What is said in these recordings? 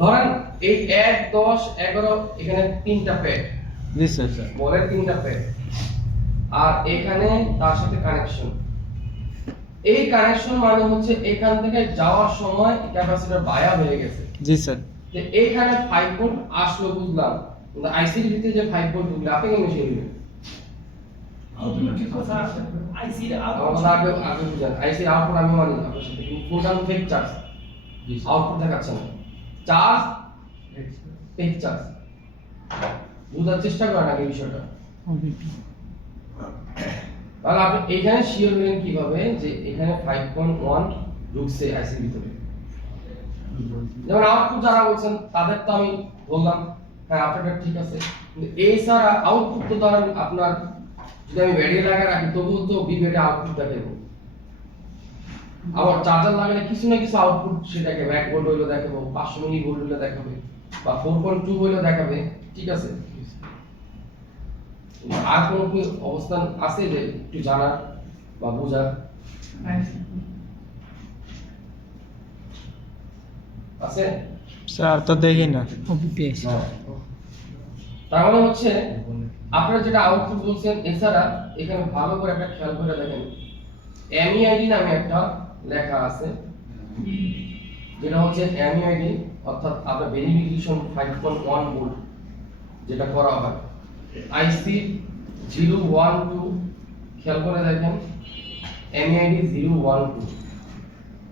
ধরেন এই 1 10 11 এখানে তিনটা প্যাড, জি স্যার। বলের তিনটা প্যাড, আর এখানে তার সাথে কানেকশন। এই কানেকশন মানে হচ্ছে এখান থেকে যাওয়ার সময় ক্যাপাসিটর বায়া হয়ে গেছে। জি স্যার। যে এইখানে 5 ভোল্ট আসলো বুঝলাম, কিন্তু আইসির ভিতরে যে 5 ভোল্ট ঢুকলো আপনি কেমন মেশিন দিবেন? আইসির আউটপুট আমি মানি আপনার সাথে, কিন্তু প্রোগ্রাম ফেক চার্জ, আউটপুট দেখাচ্ছে না, চার্জ ফেক চার্জ। বুঝার চেষ্টা করেন আগে বিষয়টা। তাহলে আপনি এখানে শিওর হলেন কিভাবে যে এখানে 5.1 ঢুকছে আইসির ভিতরে? যেমন আউটপুট যারা বলছেন তাদের তো আমি বললাম হ্যাঁ আপনারটা ঠিক আছে, কিন্তু এই ছাড়া আউটপুট তো ধরেন আপনার যদি আমি ব্যাটারি লাগাই রাখি তবুও তো বিবেটে আউটপুট দেখাবো। আবার চার্জার লাগালে কিছু না কিছু আউটপুট সেটাকে 1 ভোল্ট হইলো দেখাবো, 500 মিলি ভোল্ট হইলো দেখাবে, বা 4.2 হইলো দেখাবে, ঠিক আছে? আর কোনো কি অবস্থান আছে যে একটু জানার বা বোঝার? আছে স্যার তো দেখি না। তার মানে হচ্ছে আপনারা যেটা আউটপুট বলছেন, এছাড়া এখানে ভালো করে একটা খেয়াল করে দেখেন, এমইআইডি নামে একটা লেখা আছে, যেটা হচ্ছে এমইআইডি অর্থাৎ আপনার ভেরিফিকেশন 5.1 ভোল্ট যেটা করা হয় আইসি 012, খেয়াল করে দেখেন এমইআইডি 012,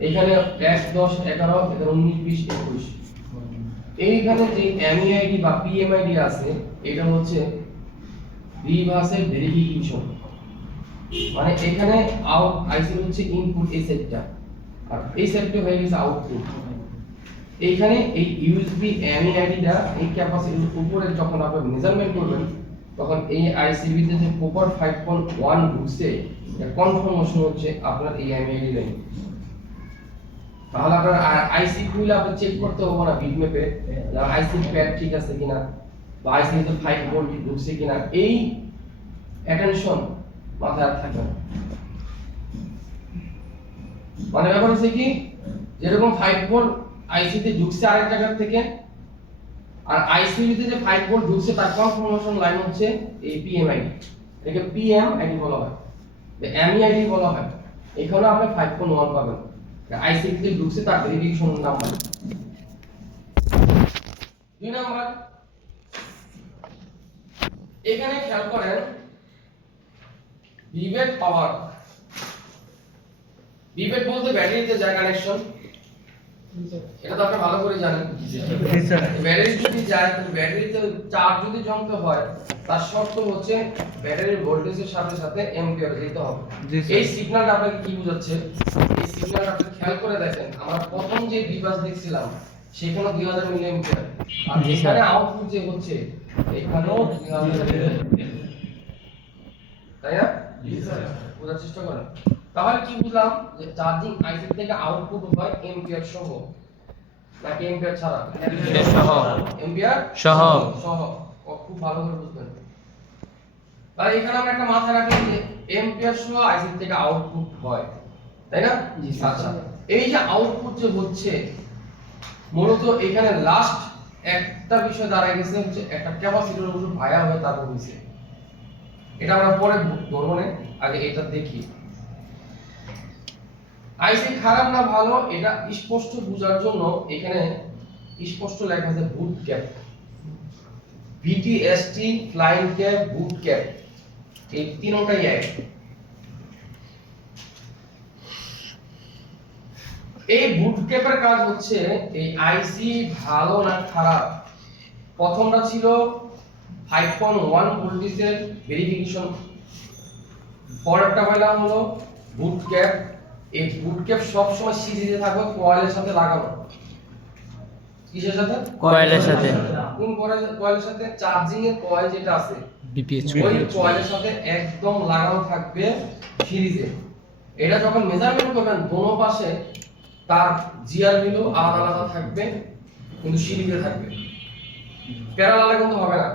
এখানে 1 10 11 19 20 21, এইখানে যে এমইআইডি বা পিএমআইডি আছে এটা হচ্ছে রিভার্সের ভেরিফিকেশন, মানে এখানে আউট আইসি হচ্ছে ইনপুট এই সেটটা, আর এই সেটটা হয়ে গেছে আউটপুট। এইখানে এই ইউএসবি এমইআইডিটা এই ক্যাপাসিটির উপরে যখন আপনি মেজারমেন্ট করবেন তখন এই আইসির ভিতরে যে প্রপার 5.1 ঢুকছে এটা কনফার্মেশন হচ্ছে আপনার এই এমইআইডি লাইন। তাহলে আপনার আইসি খুলে আপনি চেক করতে হবে না বিটম্যাপে আইসি প্যাড ঠিক আছে কিনা, বা আইসি তে 5 ভোল্ট ঢুকছে কিনা, এই অ্যাটেনশন মাথায় থাকবে না। মানে ব্যাপার হচ্ছে কি, যেরকম 5 ভোল্ট আইসি তে ঢুকছে আরেক জায়গা থেকে, আর আইসি তে যে 5 ভোল্ট ঢুকছে তার কনফার্মেশন লাইন হচ্ছে এই পিএমআইডি, এটাকে পিএমআইডি বলা হয়, এমইআইডি বলা হয়। এখানে আপনি 5.1 পাবেন, আইসি তে ঢুকছে তার ভেরিফিকেশন নাম্বার। 2 নাম্বার, এখানে খেয়াল করেন বিভেদ পাওয়ার। বিভেদ বলতে ব্যাটারিতে যায় কানেকশন, এটা তো আপনি ভালো করে জানেন। ব্যাটারি যদি যায়, ব্যাটারিতে চার্জ যদি জমতে হয় তার শর্ত হচ্ছে ব্যাটারির ভোল্টেজের সাথে সাথে অ্যাম্পিয়ার দিতে হবে। এই সিগন্যালটা আপনাকে কি বোঝাচ্ছে? এই সিগন্যালটা আপনি খেয়াল করে দেখেন, আমরা প্রথম যে ডিভাইস দেখছিলাম সেখানে 2000 মিলি অ্যাম্পিয়ার, আর এখানে আউটপুট যে হচ্ছে এখানেও 2000 তাই না? জি স্যার, বোঝার চেষ্টা করেন। তাহলে কি বুঝলাম যে চার্জিং আইসি থেকে আউটপুট হয় এম্পিয়ার সহ নাকি এম্পিয়ার ছাড়া? সহ। এম্পিয়ার সহ। সহ। খুব ভালো করে বুঝবেন। তাহলে এখানে আমরা একটা মাথায় রাখি যে এম্পিয়ার সহ আইসি থেকে আউটপুট হয়, তাই না? জি স্যার। আচ্ছা, এই যে আউটপুট যে হচ্ছে মূলত এখানে লাস্ট একটা বিষয় দাঁড়ায় গেছে হচ্ছে একটা ক্যাপাসিটরের উপর ভায়া হয়ে তারপর হইছে। এটা আমরা পরে ধরবো না, আগে এটা দেখি। আইসি খারাপ না ভালো এটা স্পষ্ট বোঝার জন্য এখানে স্পষ্ট লেখা আছে বুট ক্যাপ, ভিটিএসটি, ফ্লাইং ক্যাপ, বুট ক্যাপ, এই তিনটাই এক। এই বুট ক্যাপের কাজ হচ্ছে এই আইসি ভালো না খারাপ, প্রথমটা ছিল 5.1 ভোল্টেজের ভেরিফিকেশন, পরেরটা বললাম হলো বুট ক্যাপ। এই বুট ক্যাপ সব সময় সিরিজে থাকবে কয়েলের সাথে লাগানো। কিসের সাথে? কয়েলের সাথে। কোন কয়েলের সাথে? চার্জিং এর কয়েল যেটা আছে বিপিএইচ ওই কয়েলের সাথে একদম লাগানো থাকবে সিরিজে। এটা যখন মেজারমেন্ট করবেন দোনো পাশে তার জিআর ভ্যালু আলাদা আলাদা থাকবে, কিন্তু সিরিজে থাকবে, প্যারালালে কিন্তু হবে না।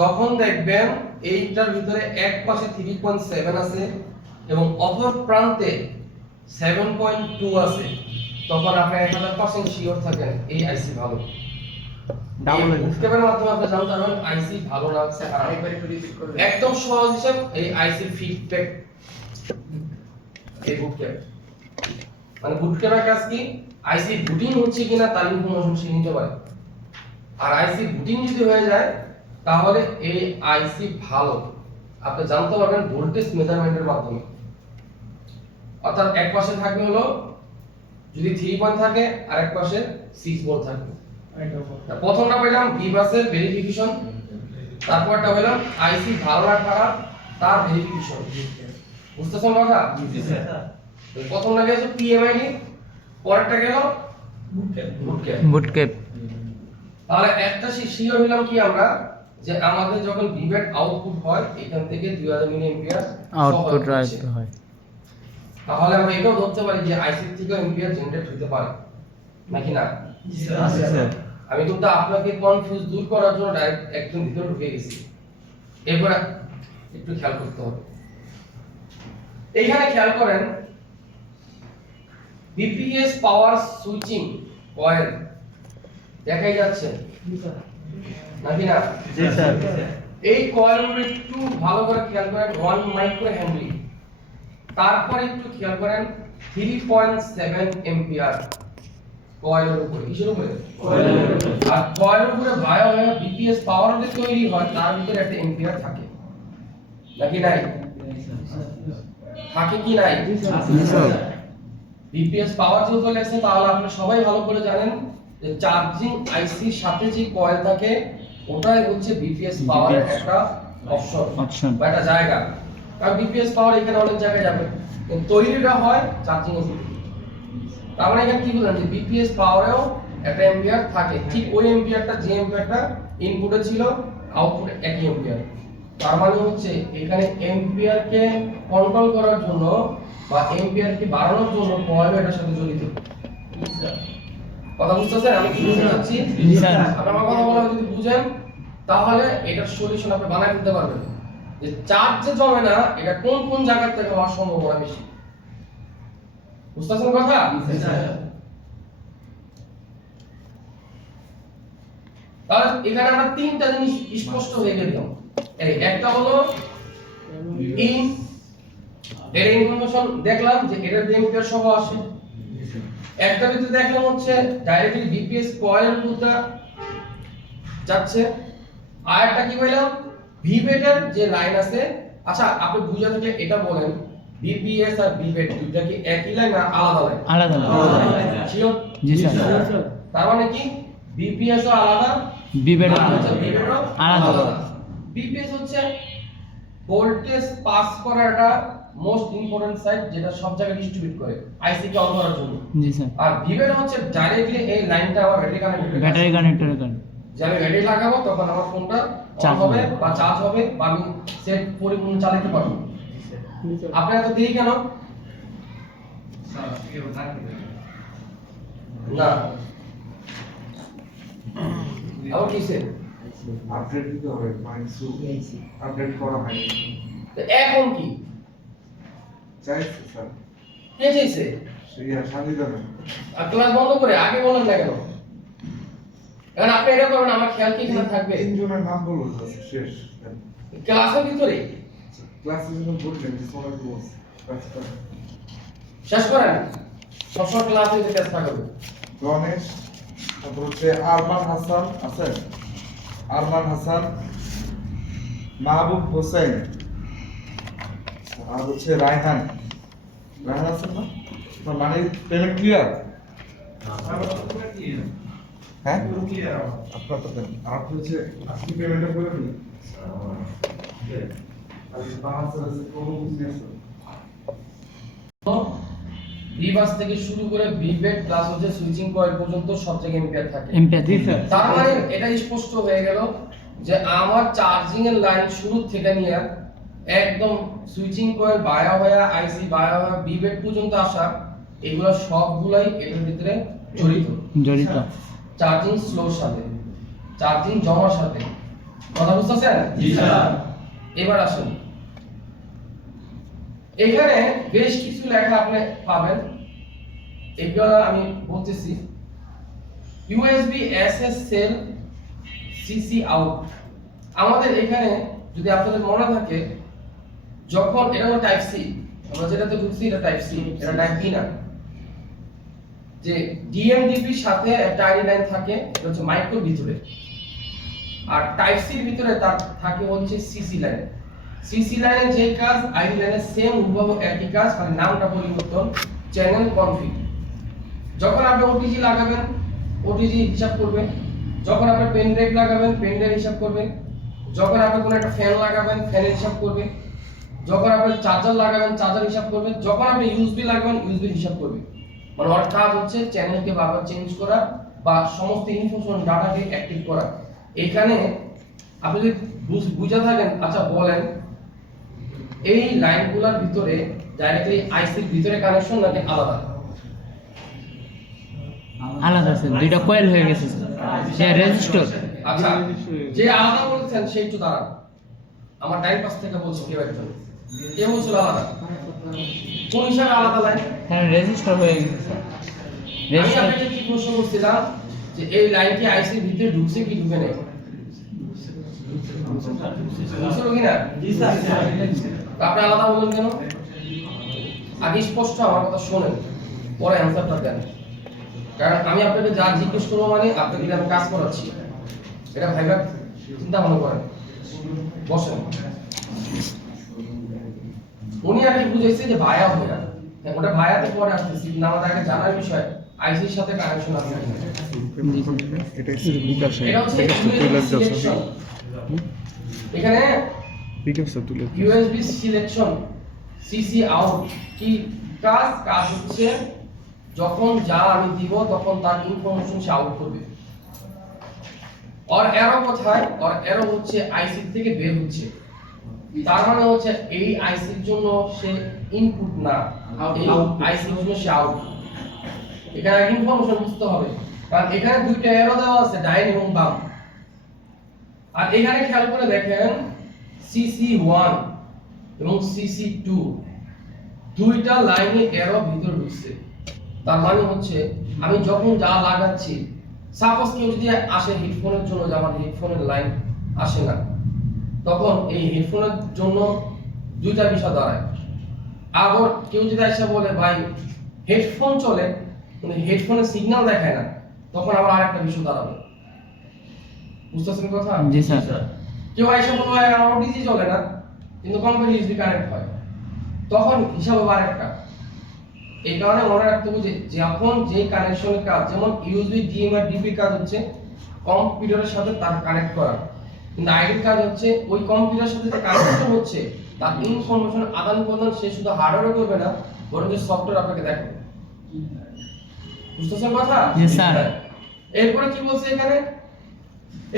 যখন দেখবেন এইটার ভিতরে এক পাশে 3.7 আছে এবং অপর প্রান্তে 7.2 আছে, তখন আপনি 1000% শিওর থাকেন এই আইসি ভালো। Double এই বুটক্যাপের মাধ্যমে আপনি জানতে পারবেন আইসি ভালো না হচ্ছে খারাপ। আরেকবার একটু রিপিট করবেন। একদম সহজ হিসাব এই আইসি ফিডব্যাক। এই বুটক্যাপ মানে বুটক্যাপের কাজ কি, আইসি বুটিং হচ্ছে কিনা তার ইনফরমেশন সে নিতে পারে। আর আইসি বুটিং যদি হয়ে যায় তাহলে এই আইসি ভালো আপনি জানতে পারবেন ভোল্টেজ মেজারমেন্টের মাধ্যমে। অর্থাৎ এক পাশে থাকবে হলো যদি 3 পয়েন্ট থাকে আর এক পাশে 6 ভোল্ট থাকবে। প্রথমটা পেলাম বি বাসের ভেরিফিকেশন, তারপরটা হলো আইসি ভালো না খারাপ তার ভেরিফিকেশন। বুঝতেছেন কথা? জি স্যার। তো প্রথমটা গেছে পিএমআইডি, পরেরটা গেল বুটক্যাপ। বুটক্যাপ। তাহলে একটা শিওর হলাম কি আমরা যে আমাদের যখন ভিভেট আউটপুট হয় এখান থেকে 2000 মিলি অ্যাম্পিয়ার আউটপুট রাইট হয়। তাহলে আমরা এটাও ধরতে পারি যে আইসি থেকে অ্যাম্পিয়ার জেনারেট হতে পারে নাকি না। জি স্যার। আমি কিন্তু আপনাকে কনফিউজ দূর করার জন্য ডাইরেক্ট একদম ভিতরে ঢুকে গেছি। এরপর একটু খেয়াল করতে হবে, এইখানে খেয়াল করেন বিপিএস পাওয়ার সুইচিং কয়েল দেখাই যাচ্ছে নাকি না। জি স্যার। এই কয়েলগুলো একটু ভালো করে খেয়াল করেন 1 মাইক্রো হেনরি, তারপর একটু খেয়াল করেন 3.7 এম্পিয়ার কয়েলের উপরে। কিসের উপরে? আর কয়েলের উপরে ভায়া ভায়া বিপিএস পাওয়ার যে তৈরি হয় তার ভিতরে একটা এম্পিয়ার থাকে নাকি নাই? থাকে কি নাই? বিপিএস পাওয়ার যেহেতু লেগেছে তাহলে আপনি সবাই ভালো করে জানেন যে চার্জিং আইসির সাথে যে কয়েল থাকে ওটাই হচ্ছে বিপিএস পাওয়ারের একটা অপশন বা একটা জায়গা। কারণ বিপিএস পাওয়ার এখানে অনেক জায়গায় যাবে, কিন্তু তৈরিটা হয় চার্জিং এর সাথে। তার মানে এখানে কি বললাম যে বিপিএস পাওয়ারেও একটা এম্পিয়ার থাকে, ঠিক ওই এম্পিয়ারটা যে এম্পিয়ারটা ইনপুটে ছিল আউটপুটে একই এম্পিয়ার। তার মানে হচ্ছে এখানে এম্পিয়ারকে কন্ট্রোল করার জন্য বা এম্পিয়ারকে বাড়ানোর জন্য কয়েল এটার সাথে জড়িত। কথা বুঝতেছেন আমি কি বলতে চাচ্ছি? জি স্যার। আপনি আমার কথা বলা যদি বুঝেন তাহলে এটার সলিউশন আপনি বানাই দিতে পারবেন যে চার্জ যে জমে না এটা কোন কোন জায়গা থেকে হওয়ার সম্ভাবনা বেশি। বুঝতেছেন কথা? তাহলে এখানে আমরা তিনটা জিনিস স্পষ্ট হয়ে গেল। এই একটা হলো ইন এর ইনফরমেশন দেখলাম যে এটার এম্পিয়ার সহ আসে। একটা ভিতরে দেখলাম হচ্ছে ডাইরেক্টলি বিপিএস কয়েলের মধ্যে যাচ্ছে। আর একটা কি বললাম ভিভেটের যে লাইন আছে। আচ্ছা আপনি বুঝা থাকলে এটা বলেন বিপিএস আর ভিভেট দুটো কি একই লাইন না আলাদা লাইন? আলাদা। শিওর? জি স্যার। তার মানে কি বিপিএস ও আলাদা, বিভেট ভিভেটও আলাদা। বিপিএস হচ্ছে ভোল্টেজ পাস করার একটা মোস্ট ইম্পর্টেন্ট সাইট যেটা সব জায়গায় ডিস্ট্রিবিউট করে আইসি কে অন করার জন্য। জি স্যার। আর ভিভেট হচ্ছে ডাইরেক্টলি এই লাইনটা আমার ব্যাটারি কানেক্টেড। ব্যাটারি কানেক্টরের কারণে। যে আমি ব্যাটারি লাগাবো তখন আমার ফোনটা অন চার্জ হবে হবে। বা চার্জ হবে বা আমি সেট পরিপূর্ণ চালাতে পারবো। আপনি এত দেরি কেন? না আবার কিসে আপডেট দিতে হবে মাইসু আপডেট করা হয়নি তো এখন কি চাইছে স্যার কে চাইছে? সেই শান্তি দেবেন আর ক্লাস বন্ধ করে আগে বলেন না কেন? এখন আপনি এটা করবেন আমার খেয়াল কি এখানে থাকবে? তিনজনের নাম বলবো স্যার শেষ ক্লাসের ভিতরে ক্লাসের জন্য বললেন যে সময় ক্লোজ শেষ করেন সবসময় ক্লাসে যে চেষ্টা করবে। গণেশ তারপর হচ্ছে আরমান হাসান আছেন আরমান হাসান মাহবুব হোসেন আর হচ্ছে রায়হান রায়হান আছেন না আপনার মানি পেমেন্ট ক্লিয়ার হ্যাঁ আপনার তো দেন আর হচ্ছে আপনি পেমেন্টটা করে দিন বিবাস থেকে শুরু করে বিবেট প্লাস হচ্ছে সুইচিং কয়েল পর্যন্ত সব জায়গায় এম্পিয়ার থাকে। এম্পিয়ার। জি স্যার। তার মানে এটা স্পষ্ট হয়ে গেল যে আমার চার্জিং এর লাইন শুরু থেকে নিয়ে একদম সুইচিং কয়েল বায়া হয়ে আইসি বায়া হয়ে বিবেট পর্যন্ত আসা এগুলো সবগুলাই এর ভিতরে জড়িত। চার্জিং স্লোর সাথে চার্জিং জমার সাথে। কথা বুঝতেছেন? জি স্যার। এবার আসুন এখানে বেশ কিছু লেখা আপনি পাবেন এগুলো আমি বলতেছি USB SS cell CC out. আমাদের এখানে যদি আপনাদের মনে থাকে, যখন এটা হলো টাইপ সি, আমরা যেটাতে ঢুকছি এটা টাইপ সি, এটা টাইপ বি না। যে ডিএমডিপির সাথে একটা আইডি লাইন থাকে, এটা হচ্ছে মাইক্রোর ভিতরে, আর টাইপ সির ভিতরে তার থাকে হচ্ছে সিসি লাইন। সিসি লাইনে যে কাজ আইডি লাইনে সেম হুবহু একই কাজ, খালি নামটা পরিবর্তন, চ্যানেল কনফিগ। যখন আপনি ওটিজি লাগাবেন ওটিজি হিসাব করবে, যখন আপনি পেন ড্রাইভ লাগাবেন পেন ড্রাইভ হিসাব করবে, যখন আপনি কোনো একটা ফ্যান লাগাবেন ফ্যানের হিসাব করবে, যখন আপনি চার্জার লাগাবেন চার্জার হিসাব করবে, যখন আপনি ইউএসবি লাগাবেন ইউএসবি হিসাব করবে। মানে ওর কাজ হচ্ছে চ্যানেলকে বারবার চেঞ্জ করা বা সমস্ত ইনফরমেশন ডাটাকে অ্যাক্টিভ করা। এখানে আপনি যদি বুঝে থাকেন, আচ্ছা বলেন এই লাইনগুলোর ভিতরে ডাইরেক্টলি আইসির ভিতরে কানেকশন নাকি আলাদা? আলাদা স্যার, দুইটা কয়েল হয়ে গেছে স্যার, রেজিস্টার। আচ্ছা, যে আলাদা বলছেন সেই একটু দাঁড়ান, আমার ডাইন পাশ থেকে বলছি কেউ একজন, কে বলছিল আলাদা? কোন হিসাবে আলাদা লাইন? হ্যাঁ, রেজিস্টার হয়ে গেছে স্যার। আমি রেজিস্টার আপনাকে কি প্রশ্ন করছিলাম যে এই লাইনটি আইসির ভিতরে ঢুকছে কি ঢুকে নেই? ঢুকছিল কিনা? জি স্যার। তো আপনি আলাদা বললেন কেন? আগে স্পষ্ট আমার কথা শোনেন, পরে অ্যান্সারটা দেন। কারণ আমি আপনাকে যা জিজ্ঞেস করবো মানে আপনাকে আমি কাজ করাচ্ছি, এটা ভাইবা চিন্তা ভালো করেন। বসেন। উনি আর কি বুঝাইছে যে ভায়া হয়ে না, ওটা ভায়াতে পরে আসতেছি, কিন্তু আমাদের আগে জানার বিষয় আইসির সাথে কানেকশন আছে কিনা। এটা বিকাশ এটা হচ্ছে সিলেকশন। এখানে বিকাশ তুলে ইউএসবি সিলেকশন সিসি আউট কি কাজ? কাজ হচ্ছে যখন যা আমি দিব তখন তার ইনফরমেশন সে আউট করবে। আর এরো কোথায়? আর এরো হচ্ছে আইসি থেকে বের হচ্ছে, তার মানে হচ্ছে এই আইসির জন্য সে ইনপুট না, এই আইসির জন্য সে আউট। এখানে ইনফরমেশন বুঝতে হবে, কারণ এখানে দুইটা এরো দেওয়া আছে, ডাইন এবং বাম। আর এখানে খেয়াল করে দেখেন CC1 এবং CC2 দুইটা লাইনে এরো ভিতর ঢুকছে। তার মানে হচ্ছে আমি যখন যা লাগাচ্ছি, সাপোজ কেউ যদি আসে হেডফোনের জন্য, যে আমার হেডফোনের লাইন আসে না, তখন এই হেডফোনের জন্য দুইটা বিষয় দাঁড়ায়। আবার কেউ যদি এসে বলে ভাই হেডফোন চলে কিন্তু হেডফোনের সিগন্যাল দেখায় না, তখন আবার আরেকটা বিষয় দাঁড়াবে। বুঝতেছেন কথা? জি স্যার। কেউ এসে বলবে আমার ওটিজি চলে না কিন্তু কম্পিউটার ইউএসবি কানেক্ট হয়, তখন হিসাব হবে আরেকটা। এই কারণে মনে রাখতে হবে যে যখন যে কানেকশনের কাজ, যেমন ইউএসবি ডিএমআর ডিপি কাজ হচ্ছে কম্পিউটারের সাথে তার কানেক্ট করা, কিন্তু আইডির কাজ হচ্ছে ওই কম্পিউটারের সাথে যে কানেকশন হচ্ছে তার ইনফরমেশন আদান প্রদান সে শুধু হার্ডওয়্যারে করবে না, বরং যে সফটওয়্যার আপনাকে দেখাবে। বুঝতেছেন কথা? জি স্যার। এরপরে কি বলছে এখানে?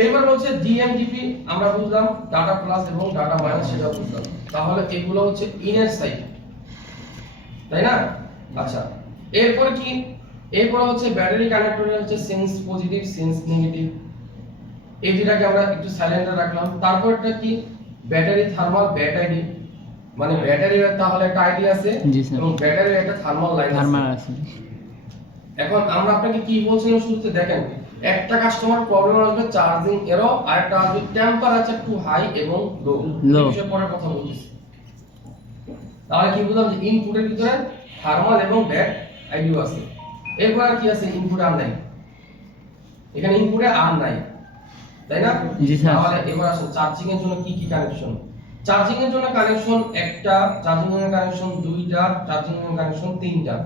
এইবার বলছে ডিএমডিপি আমরা বুঝলাম, ডাটা প্লাস এবং ডাটা মাইনাস সেটা বুঝলাম। তাহলে এগুলো হচ্ছে ইনার সাইড, তাই না? আচ্ছা, এরপরে কি? এরপরে হচ্ছে ব্যাটারি কানেক্টরে হচ্ছে সেন্স পজিটিভ সেন্স নেগেটিভ, এই দুটাকে আমরা একটু সাইলেন্টে রাখলাম। তারপরটা কি? ব্যাটারি থার্মাল ব্যাটারি, মানে ব্যাটারির তাহলে একটা আইডি আছে জি স্যার। এবং ব্যাটারির একটা থার্মাল লাইন আছে। থার্মাল আছে। এখন আমরা আপনাকে কি বলছিলাম শুরুতে, দেখেন একটা কাস্টমার প্রবলেম আসবে চার্জিং এরো, আর একটা আসবে টেম্পারেচার টু হাই এবং লো। Low। এই বিষয়ে পরে কথা বলতেছি। তাহলে কি বুঝলাম যে ইনপুটের ভিতরে থার্মাল এবং ব্যাক আইডিও আছে। এরপর আর কি আছে? ইনপুট আর নাই, এখানে ইনপুটে আর নাই, তাই না? জি স্যার। তাহলে এবার আসুন চার্জিং এর জন্য কি কি কানেকশন। চার্জিং এর জন্য কানেকশন একটা, চার্জিং এর কানেকশন দুইটা, চার্জিং এর কানেকশন তিনটা,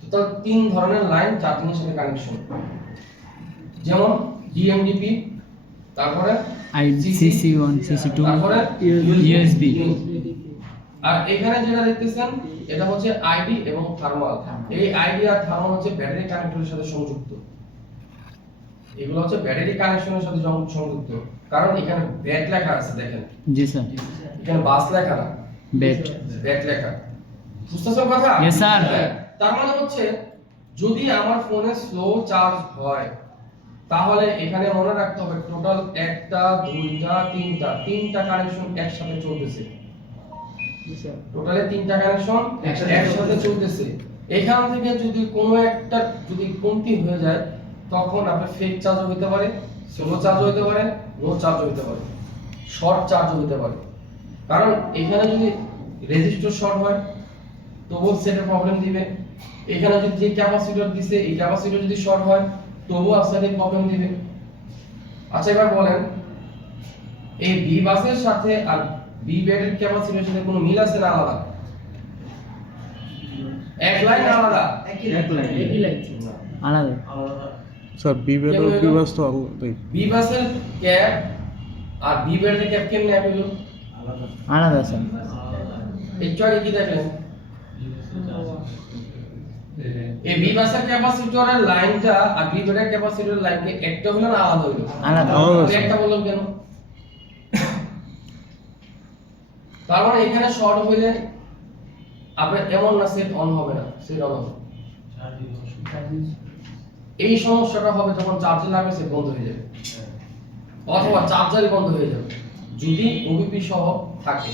টোটাল তিন ধরনের লাইন চার্জিং এর সাথে কানেকশন। যেমন ডিএমডিপি, তারপরে CC1 CC2 তারপরে USB। আর এখানে যেটা দেখতেছেন এটা হচ্ছে আইডি এবং থার্মাল। এই আইডি আর থার্মাল হচ্ছে ব্যাটারি কানেক্টরের সাথে সংযুক্ত। এগুলো হচ্ছে ব্যাটারি কানেকশনের সাথে সংযুক্ত, কারণ এখানে ব্যাট লেখা আছে, দেখেন জি স্যার। এখানে বাস লেখা না, বেট। ব্যাট লেখা। বুঝতেছেন কথা? Yes, sir. হ্যাঁ। তার মানে হচ্ছে যদি আমার ফোনে স্লো চার্জ হয় তাহলে এখানে মনে রাখতে হবে টোটাল একটা দুইটা তিনটা কানেকশন একসাথে চলতেছে। টোটালে তিনটা কানেকশন একসাথে চলতেছে। এখান থেকে যদি কোনো একটা যদি কমতি হয়ে যায় তখন আপনার ফেক চার্জ হতে পারে, স্লো চার্জ হতে পারে, নো চার্জ হতে পারে, শর্ট চার্জ হতে পারে। কারণ এখানে যদি রেজিস্টার শর্ট হয় তবুও সেটের প্রবলেম দিবে, এখানে যদি যে ক্যাপাসিটর দিছে এই ক্যাপাসিটর যদি শর্ট হয় তবুও আপনাদের প্রবলেম দিবে। আচ্ছা এবার বলেন এই বি বাসের সাথে আর বি ব্যাটের ক্যাপাসিটরের সাথে কোনো মিল আছে না আলাদা? এক লাইন আলাদা, একই লাইন আলাদা। স্যার বি ব্যাট আর বি বাস তো আলাদাই। বি বাসের ক্যাপ আর বি ব্যাটের ক্যাপ কেমনে এক হলো? আলাদা স্যার। একটু আগে কি দেখলেন? এই বি বাসের ক্যাপাসিটরের লাইনটা আর বি ব্যাটের ক্যাপাসিটরের লাইনকে একটা হলো না আলাদা হলো? আলাদা। তাহলে একটা বললাম কেন? তার মানে এখানে শর্ট হইলে আপনার এমন না সেট অন হবে না, সেট অন হবে। এই সমস্যাটা হবে যখন চার্জে লাগবে সেট বন্ধ হয়ে যাবে, অথবা চার্জারই বন্ধ হয়ে যাবে যদি ওবিপি সহ থাকে।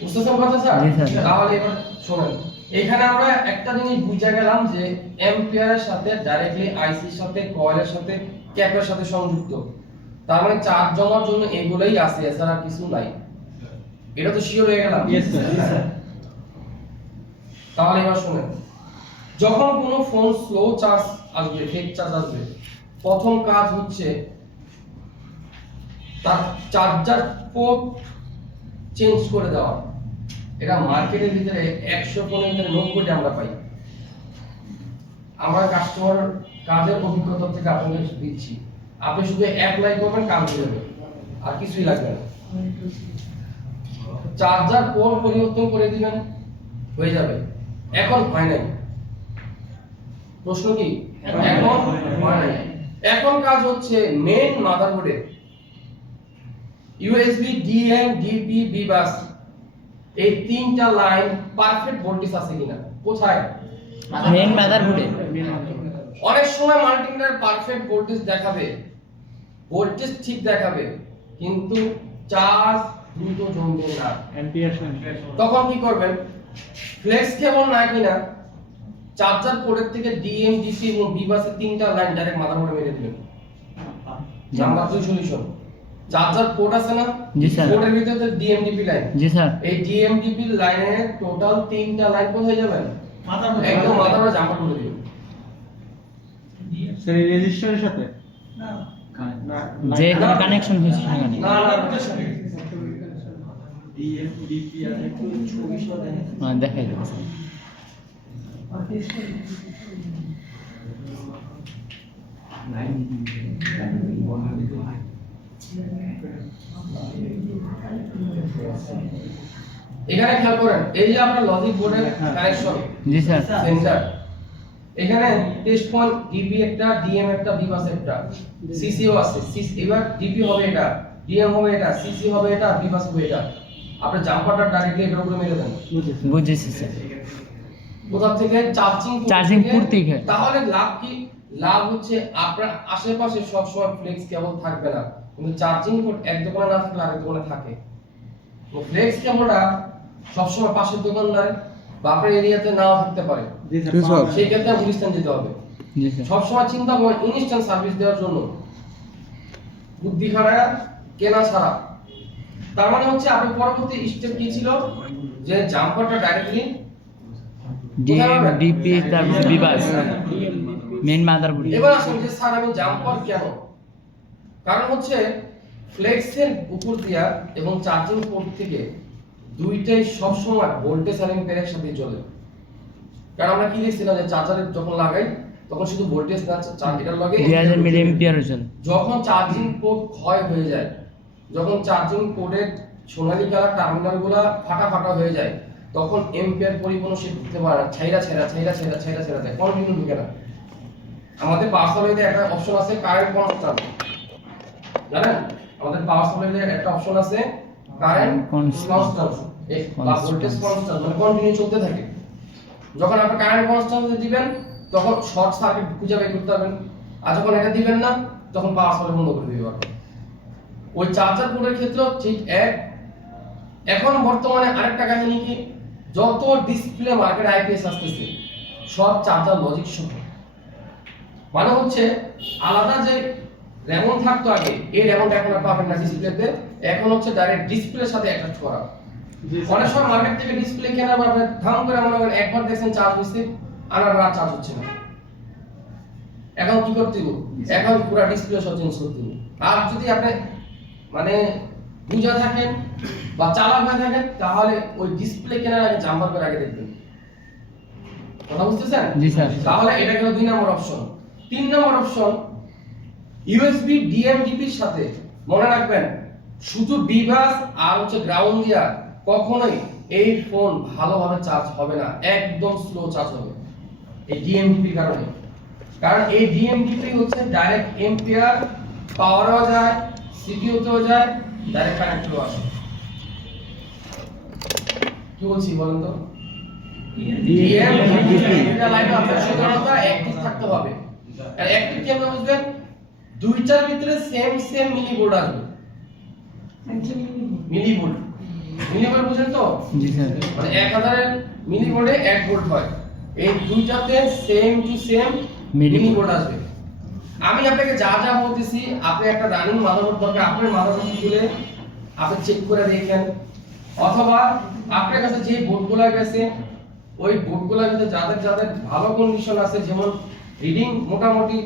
বুঝতেছেন কথা স্যার? জি স্যার। তাহলে এবার শুনেন, এখানে আমরা একটা জিনিস বুঝে গেলাম যে অ্যাম্পিয়ারের সাথে ডাইরেক্টলি আইসির সাথে কয়েলের সাথে ক্যাপের সাথে সংযুক্ত। তার মানে চার্জ জমার জন্য এগুলোই আছে, এছাড়া কিছু নাই। এটা তো শিওর হয়ে গেলাম। Yes sir. তাহলে এবার শুনেন, যখন কোনো ফোন স্লো চার্জ আসবে, ফেক চার্জ আসবে, প্রথম কাজ হচ্ছে তার চার্জার পোর্ট চেঞ্জ করে দেওয়া। এটা মার্কেটের ভিতরে 100 ফোনের ভিতরে 90টা আমরা পাই। আমরা কাস্টমার কাজের অভিজ্ঞতা থেকে আপনাদের দিচ্ছি, আপনি শুধু অ্যাপ্লাই করবেন, কাজ হয়ে যাবে, আর কিছুই লাগবে না। চার্জার পোর্ট পরিবর্তন করে দিবেন, হয়ে যাবে। এখন হয় নাই, প্রশ্ন কি? এখন হয় নাই। এখন কাজ হচ্ছে মেইন মাদারবোর্ডে USB, DM, DP, B bus এই তিনটা লাইন পারফেক্ট ভোল্টেজ আছে কিনা? কোথায়? মেইন মাদারবোর্ডে। অনেক সময় মাল্টিমিটার পারফেক্ট ভোল্টেজ দেখাবে, ভোল্টেজ ঠিক দেখাবে, কিন্তু চার্জ দ্রুত জমবে না। তখন কি করবেন? ফ্লেক্স কেবল না কিনা চার্জার পোর্টের থেকে ডিএম, ডিসি এবং বি বাসের তিনটা লাইন ডাইরেক্ট মাদারবোর্ডে মেরে দিবেন। নাম্বার 2 সলিউশন, চার্জার পোর্ট আছে না? জি স্যার। পোর্টের ভিতরে ডিএম, ডিপি লাইন। জি স্যার। এই ডিএম, ডিপি লাইনের টোটাল তিনটা লাইন কোথায় যাবেন? একদম মাদারবোর্ডে জাম্পার করে দিবেন। স্যার এই রেজিস্টারের সাথে যে এখানে কানেকশন হয়েছে সেখানে। না না ডিএমডিপি আর একটু ছবি সহ দেখেন। দেখাই দেবো স্যার। এখানে খেয়াল করেন, এই যে আপনার লজিক বোর্ডের কানেকশন জি স্যার। সেন্সার, এখানে টেস্ট পয়েন্ট ডিবি একটা, ডিএম একটা, বি বাস একটা, সিসিও আছে। এবার ডিবি হবে এটা, ডিএম হবে এটা, সিসি হবে এটা, বি বাস হবে এটা। আপনি জাম্পারটা ডাইরেক্টলি এর উপরে মেরে দেন। বুঝেছি স্যার। কোথা থেকে? চার্জিং পোর্ট থেকে। তাহলে লাভ কি? লাভ হচ্ছে আপনার আশেপাশে সব সময় ফ্লেক্স কেবল থাকবে না, কিন্তু চার্জিং পোর্ট এক দোকানে না থাকলে আরেক দোকানে থাকে। তো ফ্লেক্স কেবলটা সবসময় পাশের দোকানদার বা আপনার এরিয়াতে নাও থাকতে পারে, সেই ক্ষেত্রে গুলিস্তান যেতে হবে। জি স্যার। সবসময় চিন্তা করবেন ইনস্ট্যান্ট সার্ভিস দেওয়ার জন্য, বুদ্ধি খাড়া কেনা ছাড়া। তার মানে হচ্ছে আপনার পরবর্তী স্টেপ কি ছিল? যে জাম্পারটা ডাইরেক্টলি ডিএম, ডিপি, তারপর বিবাস মেইন মাদারবোর্ড। এবার আসুন যে স্যার আমি জাম্পার কেন? কারণ হচ্ছে ফ্লেক্সের উপর দিয়া এবং চার্জিং পোর্ট থেকে দুইটাই সবসময় ভোল্টেজ আর অ্যাম্পিয়ারের সাথে চলে। কারণ আমরা কি দেখছিলাম যে চার্জারে যখন লাগাই তখন শুধু ভোল্টেজ না, চার্জারের লগে 2000 মিলি অ্যাম্পিয়ার চলে। যখন চার্জিং পোর্ট ক্ষয় হয়ে যায়, যখন চার্জিং পোর্টের সোনালী কালার টার্মিনালগুলো ফাটা ফাটা হয়ে যায়, তখন এম্পিয়ার পরিপূর্ণ সে ঢুকতে পারে না, ছাইরা দেয়, কন্টিনিউ ঢুকে না। আমাদের পাওয়ার সাপ্লাইতে একটা অপশন আছে কারেন্ট কনস্ট্যান্ট, জানেন? আমাদের পাওয়ার সাপ্লাইতে একটা অপশন আছে কারেন্ট কনস্ট্যান্ট বা ভোল্টেজ কনস্ট্যান্ট, মানে কন্টিনিউ চলতে থাকে। যখন আপনি কারেন্ট কনস্ট্যান্ট দিবেন তখন শর্ট সার্কিট খুঁজে বের করতে পারবেন, আর যখন এটা দিবেন না তখন পাওয়ার সাপ্লাই বন্ধ করে দিতে পারবেন। ওই চার্জার পোর্টের ক্ষেত্রেও ঠিক এক। এখন বর্তমানে আরেকটা কাহিনী কি, যত ডিসপ্লে মার্কেট আইপিএস আসতেছে সব চার্জার লজিক সহ, মানে হচ্ছে আলাদা যে র্যামন থাকতো আগে, এই র্যামনটা এখন আর পাবেন না ডিসপ্লেতে, এখন হচ্ছে ডাইরেক্ট ডিসপ্লের সাথে অ্যাটাচ করা। অনেক সময় মার্কেট থেকে ডিসপ্লে কেনার পর আপনি ধাম করে মনে করেন একবার দেখছেন চার্জ হচ্ছে, আর আর চার্জ হচ্ছে না। এখন কি করতে হবে? এখন পুরো ডিসপ্লে সহ চেঞ্জ করতে হবে। আর যদি আপনি মানে বুঝা থাকেন বা চালাক হয়ে থাকেন, তাহলে ওই ডিসপ্লে কেনার আগে জাম্পার করে আগে দেখবেন। কথা বুঝতেছেন? জি স্যার। তাহলে এটা গেল 2 নম্বর অপশন। 3 নম্বর অপশন, ইউএসবি ডিএমডিপি এর সাথে মনে রাখবেন শুধু বিবাস আর হচ্ছে গ্রাউন্ড দিয়া কখনোই এই ফোন ভালোভাবে চার্জ হবে না, একদম স্লো চার্জ হবে এই ডিএমডিপি কারণে। কারণ এই ডিএমডিপি হচ্ছে ডাইরেক্ট এম্পিয়ার পাওয়ারও যায়, সিপিইউতেও যায়, ডাইরেক্ট কানেক্টরও আসে। কি বলছি বলেন তো? ডিএমডিপি এটা লাইন আপনার সাধারণত অ্যাক্টিভ থাকতে হবে। আর অ্যাক্টিভ কেমন বুঝবেন? দুইটার ভিতরে সেম মিলি ভোল্ট আসবে। মিলি ভোল্ট বুঝেন তো? জি স্যার। মানে 1000 এর মিলি ভোল্টে 1 ভোল্ট হয়। এই দুইটাতে same to same millivolt আসবে। আমি আপনাকে যা যা বলতেছি, আপনি একটা রানিং মাদারবোর্ড দরকার, আপনার মাদারবোর্ড খুলে আপনি চেক করে দেখেন, অথবা আপনার কাছে যে বোর্ডগুলো গেছে ওই বোর্ডগুলোর ভিতরে যাদের ভালো কন্ডিশন আছে, যেমন রিডিং মোটামুটি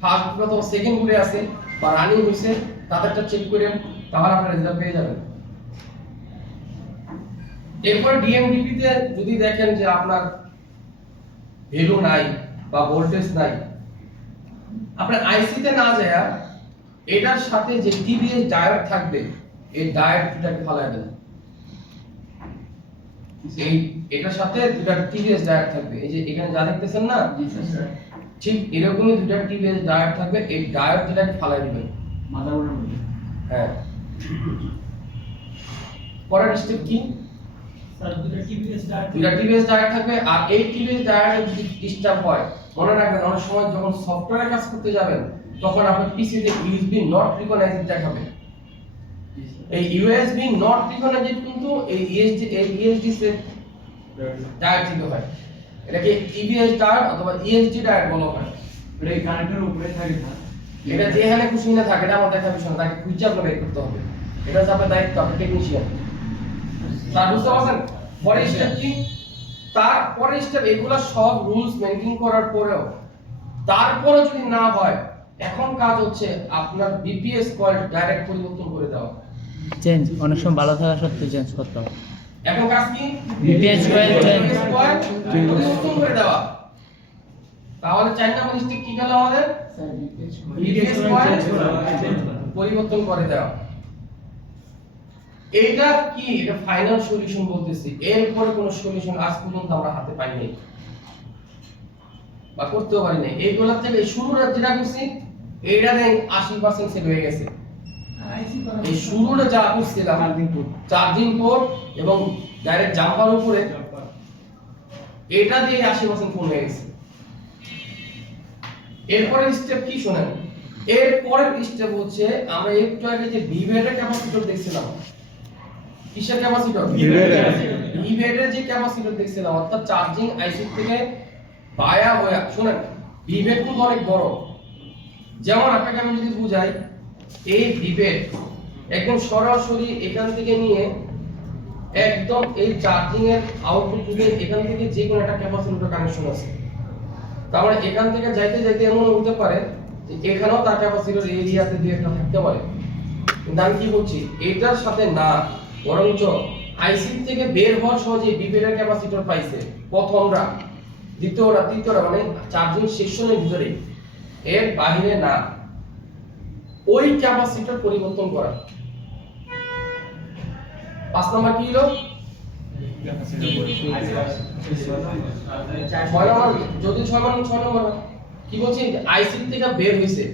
ফার্স্ট অথবা সেকেন্ড বোর্ডে আছে বা রানিং হইছে, তাদেরটা চেক করেন, তাহলে আপনারা রেজাল্ট পেয়ে যাবেন। এরপর ডিএমডিপি তে যদি দেখেন যে আপনার ভ্যালু নাই বা ভোল্টেজ নাই, আপনার আইসি তে না যায়, এটার সাথে যে টিভিএস ডায়োড থাকবে এই ডায়োডটাকে ফালায় দেন। এই এটার সাথে দুটো টিভিএস ডায়োড থাকবে, এই যে এখানে যা দেখতেছেন না, ঠিক এরকমই দুটো টিভিএস ডায়োড থাকবে, এই ডায়োডটাকে ফালায় দিবেন মাদারবোর্ডের মধ্যে। হ্যাঁ। পরের স্টেপ কি? স্যার দুটো টিভিএস দুটো টিভিএস ডায়োড থাকবে, আর এই টিভিএস ডায়োড যদি ডিস্টার্ব হয়, মনে রাখবেন অনেক সময় যখন সফটওয়্যারে কাজ করতে যাবেন তখন আপনার পিসিতে ইউএসবি নট রিকগনাইজড দেখাবে। এই ইউএসবি নট রিকগনাইজড কিন্তু এই ইএসডি সে ডায়োড থেকে হয়। এটাকে টিভিএস ডায়োড অথবা ইএসডি ডায়োড বলা হয়। এটা এই কানেক্টরের উপরে থাকে না। এটা যেখানে খুশি না থাকে, এটা আমার দেখার বিষয় না, তাকে খুঁজে আপনাকে বের করতে হবে। এটা হচ্ছে আপনার দায়িত্ব, আপনার টেকনিশিয়ান। তার বুঝতে পারছেন? পরের স্টেপ কি? তারপরে স্টেপ এগুলা সব রুলস মেইনটেইন করার পরেও তারপরে যদি না হয়, এখন কাজ হচ্ছে আপনার বিপিএস কয়েল ডাইরেক্ট পরিবর্তন করে দেওয়া। চেঞ্জ অনেক সময় ভালো থাকা সত্ত্বেও চেঞ্জ করতে হবে। এখন কাজ কি? BPS coil change। BPS coil পরিবর্তন করে দেওয়া। তাহলে 4 নম্বর স্টেপ কি গেল আমাদের? BPS coil পরিবর্তন করে দেওয়া। এটা কি? এটা ফাইনাল সলিউশন বলতেছি। এরপরে কোনো সলিউশন আজ পর্যন্ত আমরা হাতে পাই নাই বা করতেও পারি নাই। এইগুলা থেকে শুরুটা যেটা করছি, এইটাতে 80% সেট হয়ে গেছে। এই শুরুটা যা করছিলাম, চার্জিং পোর্ট এবং ডাইরেক্ট জাম্পার উপরে, এটা দিয়ে 80% ফোন হয়ে গেছে। এরপরের স্টেপ কি শুনেন? এরপরের স্টেপ হচ্ছে আমরা একটু আগে যে ভিভেটের ক্যাপাসিটর দেখছিলাম। কিসের ক্যাপাসিটর? ভিভেটের যে ক্যাপাসিটর দেখছিলাম, অর্থাৎ চার্জিং আইসি থেকে বায়া হয়ে, শুনেন ভিভেট কিন্তু অনেক বড়। যেমন আপনাকে আমি যদি বুঝাই, এই ভিভেট একদম সরাসরি এখান থেকে নিয়ে একদম এই চার্জিং এর আউটপুট থেকে এখান থেকে যে কোনো একটা ক্যাপাসিটর কানেকশন আছে। তার মানে এখান থেকে যাইতে যাইতে এমন হতে পারে যে এখানেও তার ক্যাপাসিটর এরিয়াতে দিয়ে একটা থাকতে পারে। কিন্তু আমি কি বলছি, এটার সাথে না, বরঞ্চ আইসি থেকে বের হওয়ার সময় যে ভিভেটের ক্যাপাসিটর পাইছে প্রথমরা, দ্বিতীয়রা, তৃতীয়রা, মানে চার্জিং সেকশনের ভিতরে, এর বাইরে না, ওই ক্যাপাসিটর পরিবর্তন করা। 5 নাম্বার কি হলো? 6 নাম্বার। যদি 6 নাম্বার কি বলছি, আইসি থেকে বের হইছে,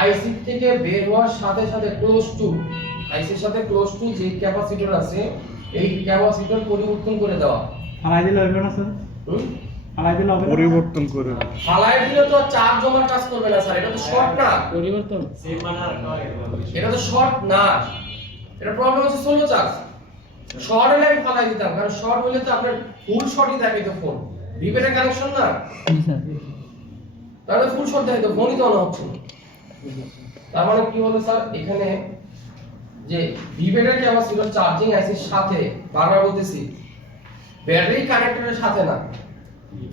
আইসি থেকে বের হওয়ার সাথে সাথে ক্লোজ টু, আইসির সাথে ক্লোজ টু যে ক্যাপাসিটর আছে, এই ক্যাপাসিটর পরিবর্তন করে দেওয়া। ফালাই দিলে হবে না স্যার? ফালাই দিলে হবে না? পরিবর্তন করে ফালাই দিলে তো চার্জ জমার কাজ করবে না স্যার, এটা তো শর্ট না। পরিবর্তন এটা তো শর্ট না, এটা প্রবলেম হচ্ছে স্লো চার্জ। শর্ট হলে আমি ফালাই দিতাম, কারণ শর্ট হলে তো আপনার ফুল শর্টই দেখাই তো ফোন, ভিভেটের কানেকশন না, জি স্যার। তাহলে ফুল শর্ট দেখাই তো ফোনই তো অন হচ্ছে না। তার মানে কি হলো স্যার, এখানে যে ভিভেটের ক্যাপাসিটর চার্জিং আইসির সাথে, বারবার বলতেছি ব্যাটারি কানেক্টরের সাথে না,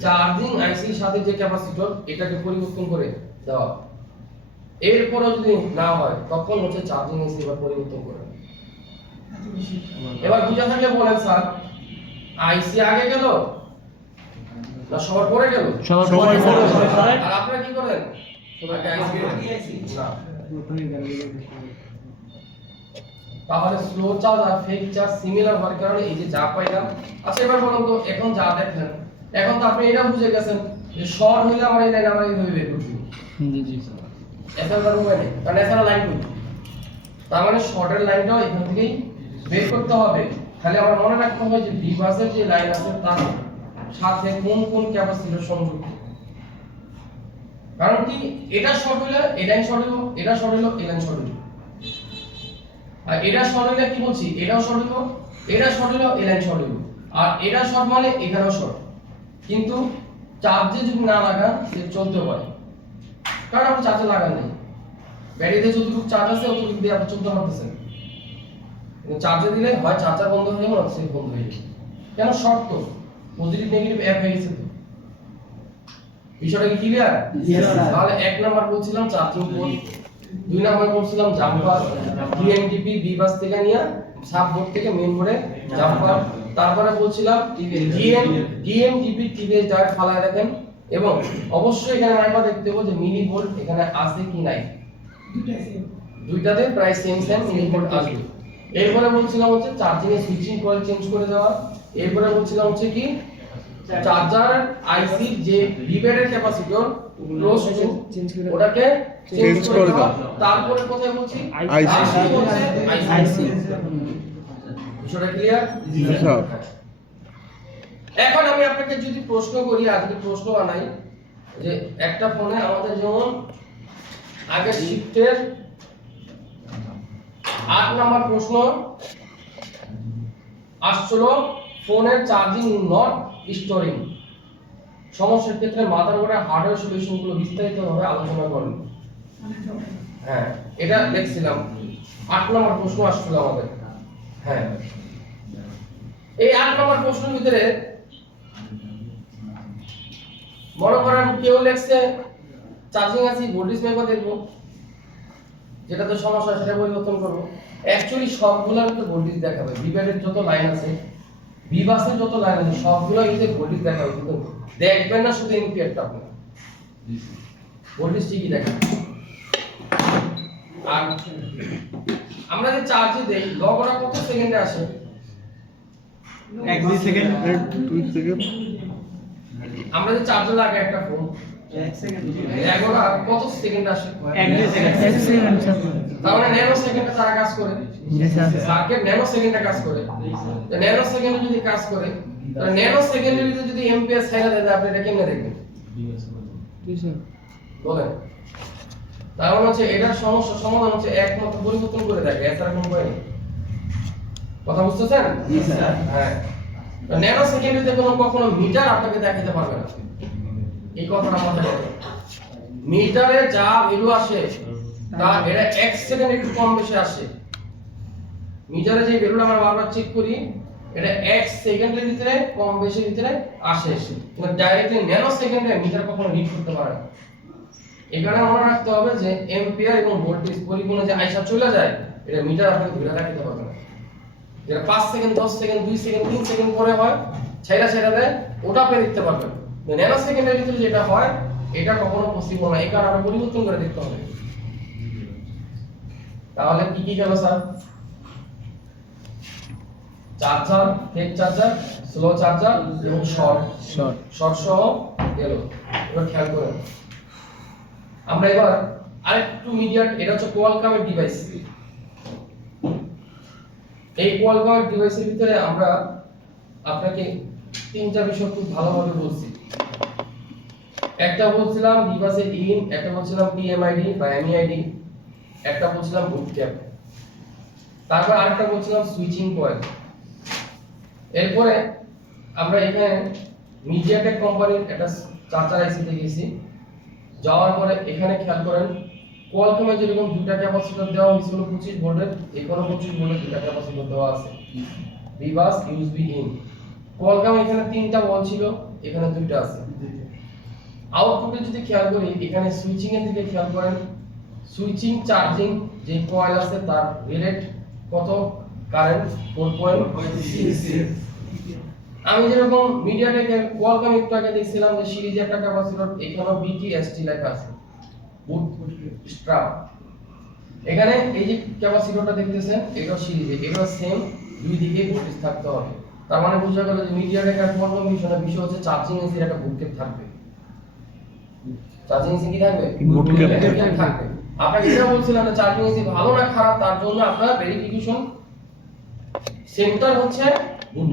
চার্জিং আইসির সাথে যে ক্যাপাসিটর এটাকে পরিবর্তন করে দেওয়া, এরপরও যদি না হয় তখন হচ্ছে চার্জিং আইসি এবার পরিবর্তন করে। এবার বুঝা থাকলে বলেন স্যার, আইসি আগে গেল না সবার পরে গেল? সবার সবাই পরে পরে। স্যার। আর আপনারা কি করেন? আগে আইসি না। তাহলে স্লো চার্জ আর ফেক চার্জ সিমিলার হওয়ার কারণে এই যে যা পাইলাম। আচ্ছা এবার বলুন তো, এখন যা দেখলেন, এখন তো আপনি এটা বুঝে গেছেন যে শর্ট হইলে আমার এই লাইন আমরা এইভাবে বের করছি, জি জি স্যার। এছাড়া তার উপায় নেই, কারণ এছাড়া লাইন কই, তার মানে শর্টের লাইনটাও এখান থেকেই বের করতে হবে। খালি আমার মনে রাখতে হবে যে ডিভাইসের যে লাইন আছে তার সাথে কোন কোন ক্যাপাসিটর সংযুক্ত। কারণ কি, এটা শর্ট হইলে এই লাইন শর্ট হইলো, এটা শর্ট হইলো এই লাইন শর্ট হইলো, আর এটা শর্ট হইলে কি বলছি, এটাও শর্ট হইলো, এটা শর্ট হইলো এই লাইন শর্ট হইলো, আর এটা শর্ট মানে এখানেও শর্ট। কিন্তু চার্জে যদি না লাগান সে চলতে পারে, কারণ আপনি চার্জে লাগান নেই, ব্যাটারিতে যতটুকু চার্জ আছে অতটুকু দিয়ে আপনি চলতে পারতেছেন। কিন্তু চার্জে দিলে হয় চার্জার বন্ধ হয়ে যাবে না সে বন্ধ হয়ে যাবে, কেন শর্ট তো পজিটিভ নেগেটিভ এক হয়ে গেছে তো। বিষয়টা কি ক্লিয়ার? Yes, sir. তাহলে এক নাম্বার বলছিলাম চার্জিং পোর্ট, দুই নাম্বার বলছিলাম জাম্পার, ডিএমটিপি বি বাস থেকে নিয়ে সাব বোর্ড থেকে মেইন বোর্ডে জাম্পার, তারপরে বলছিলাম ডিএমটিপি টিভিএস ডায়োড ফালায় দেখেন, এবং অবশ্যই এখানে আরেকবার দেখতে হবে যে মিলি ভোল্ট এখানে আছে কি নাই, দুইটাতে প্রায় সেম মিলি ভোল্ট আসবে। এরপরে বলছিলাম হচ্ছে চার্জিং এর সুইচিং কয়েল চেঞ্জ করে দেওয়া, এরপরে বলছিলাম হচ্ছে কি চার্জার আইসি যে ভিভেটের ক্যাপাসিটর ক্লোজ টু ওটাকে চেঞ্জ করে দেওয়া। তারপরে কোথায় বলছি আইসি। আইসি। বিষয়টা ক্লিয়ার? স্যার। এখন আমি আপনাকে যদি প্রশ্ন করি, আর যদি প্রশ্ন বানাই যে একটা ফোনে আমাদের যেমন আগে শিফটের 8 নাম্বার প্রশ্ন আসছিল, ফোনের চার্জিং নট স্টোরিং সমস্যার ক্ষেত্রে মাদারবোর্ডের হার্ডওয়্যার সলিউশনগুলো বিস্তারিতভাবে আলোচনা করেন। হ্যাঁ, এটা দেখছিলাম 8 নম্বর প্রশ্ন আসছিল আমাদের। হ্যাঁ, এই 8 নম্বর প্রশ্নের ভিতরে মনে করেন কেউ লেখছে চার্জিং আছে ভোল্টেজ মেপা দেখবো, যেটা তো সমস্যা সেটা পরিবর্তন করবো। অ্যাকচুয়ালি সবগুলোর তো ভোল্টেজ দেখাবে, ভিভেটের যত লাইন আছে, ভিভাসের যত লাইন আছে সবগুলো এই যে ভোল্টেজ দেখাবে, কিন্তু দেখবেন না শুধু এম্পিয়ারটা, আপনি ভোল্টেজ ঠিকই দেখাবে। আর আমরা যে চার্জে দেই লগটা কত সেকেন্ডে আসে? 1-2 সেকেন্ড। 2 সেকেন্ড। আমরা যে চার্জে লাগাই একটা ফোন 1 সেকেন্ড। লগটা কত সেকেন্ডে আসে? 1-2 সেকেন্ড। 1 second sir. তার মানে ন্যানো সেকেন্ডে তারা কাজ করে, জি স্যার। সার্কিট ন্যানো সেকেন্ডে কাজ করে। তো ন্যানো সেকেন্ডে যদি কাজ করে, তাহলে ন্যানো সেকেন্ডের ভিতরে যদি এম্পিয়ার ছাইরা দেয় আপনি এটা কেমনে দেখবেন জি স্যার। বলেন? তার মানে হচ্ছে এটার সমস্যা সমাধান হচ্ছে একমাত্র পরিবর্তন করে দেখে, এছাড়া কোনো উপায় নেই। কথা বুঝতেছেন? জি স্যার। হ্যাঁ, ন্যানো সেকেন্ডে কখনো মিটার আপনাকে দেখাতে পারবে না, এই কথাটা মাথায় রাখবেন। মিটারে যা ভ্যালু আসে তা এটা 1 সেকেন্ড একটু কম বেশি আসে। মিটারে যে ভ্যালুটা আমরা বারবার চেক করি এটা 1 সেকেন্ডের ভিতরে কম বেশি ভিতরে আসে, কিন্তু ডাইরেক্টলি ন্যানো সেকেন্ডে মিটার কখনো রিড করতে পারে না। এখানে মনে রাখতে হবে যে এম্পিয়ার এবং ভোল্টেজ পরিপূর্ণ যে আইসা চলে যায়, এটা মিটার আপনাকে ধরে রাখতে পারবে না। যেটা 5 সেকেন্ড 10 সেকেন্ড 2 সেকেন্ড 3 সেকেন্ড পরে হয় ছাইরা দেয়, ওটা আপনি দেখতে পারবেন। ন্যানো সেকেন্ডের ভিতরে যেটা হয় এটা কখনো পসিবল না, এই কারণে আমরা পরিবর্তন করে দেখতে হবে। তাহলে কি কি গেল sir? Charger, fake charger, slow charger এবং শর্ট সহ গেল। এবার খেয়াল করেন, আমরা এবার আরেকটু মিডিয়াট, এটা হচ্ছে কোয়ালকমের ডিভাইস। এই কোয়ালকমের ডিভাইসের ভিতরে আমরা আপনাকে 3টা বিষয় খুব ভালোভাবে বলছি। একটা বলছিলাম ডিভাইসের ইন, একটা বলছিলাম পিএমআইডি বা এমইআইডি, একটা বলছিলাম বুট ক্যাপ, তারপর আরেকটা বলছিলাম সুইচিং কয়েল। এরপরে আমরা এখানে মিডিয়াটেক কোম্পানির একটা চার্জার আইসিতে গেছি, যাওয়ার পরে এখানে খেয়াল করেন কোয়ালকমে যেরকম দুইটা ক্যাপাসিটর দেওয়া হয়েছিল 25 ভোল্টের, এখানে 25 ভোল্টের দুইটা ক্যাপাসিটর দেওয়া আছে, বিবাস ইউএসবি ইন। কোয়ালকম এখানে তিনটা ওয়াল ছিল, এখানে দুইটা আছে। আউটপুটে যদি খেয়াল করি এখানে সুইচিং এর দিকে খেয়াল করেন, সুইচিং চার্জিং যে কয়েল আছে তার রেট কত, কারেন্ট 4.6। আমি যেরকম মিডিয়াটেকের কোয়ালকম একটু আগে দেখছিলাম যে সিরিজে একটা ক্যাপাসিটর, এখানেও বিটিএসটি লেখা আছে, বুট স্ট্রাপ। এখানে এই যে ক্যাপাসিটরটা দেখতেছেন এটা সিরিজে, এটা সেম দুই দিকে ভোল্টেজ থাকতে হবে। তার মানে বোঝা গেল যে মিডিয়াটেক আর কোয়ালকম মিশনের বিষয় হচ্ছে চার্জিং এসির একটা বুটকেপ থাকবে। চার্জিং এসি কি থাকবে? বুটকেপ থাকবে। আপনাকে যেটা বলছিলাম যে চার্জিং এসি ভালো না খারাপ তার জন্য আপনার ভেরিফিকেশন সেন্টার হচ্ছে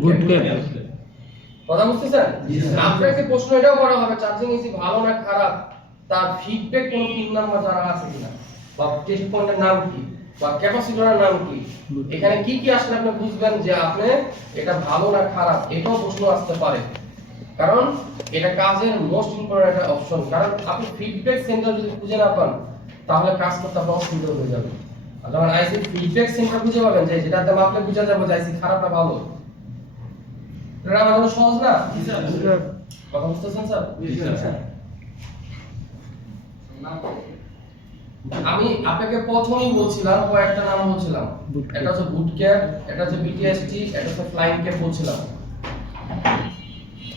বুটকেপ। কথা বুঝতেছেন? আপনাকে প্রশ্ন এটাও করা হবে চার্জিং এসি ভালো না খারাপ তার ফিডব্যাক কোন পিন নাম্বার জানা আছে কিনা, বা টেস্ট পয়েন্টের নাম কি, বা ক্যাপাসিটরের নাম কি, এখানে কি কি আসলে আপনি বুঝবেন যে আপনি এটা ভালো না খারাপ, এটাও প্রশ্ন আসতে পারে। কারণ এটা কাজের মোস্ট ইম্পর্টেন্ট একটা অপশন। কারণ আপনি ফিডব্যাক সেন্টার যদি খুঁজে না পান তাহলে কাজ করতে আপনার অসুবিধা হয়ে যাবে। আর যখন আইসি ফিডব্যাক সেন্টার খুঁজে পাবেন যে যেটাতে মাপলে বোঝা যাবে যে আইসি খারাপ না ভালো, এটা আমাদের সহজ না? কথা বুঝতেছেন স্যার? আমি আপনাকে প্রথমেই বলছিলাম কয়েকটা নাম বলছিলাম, এটা হচ্ছে বুটক্যাপ, এটা হচ্ছে বিটিএসটি, এটা হচ্ছে ফ্লাইং ক্যাপ বলছিলাম,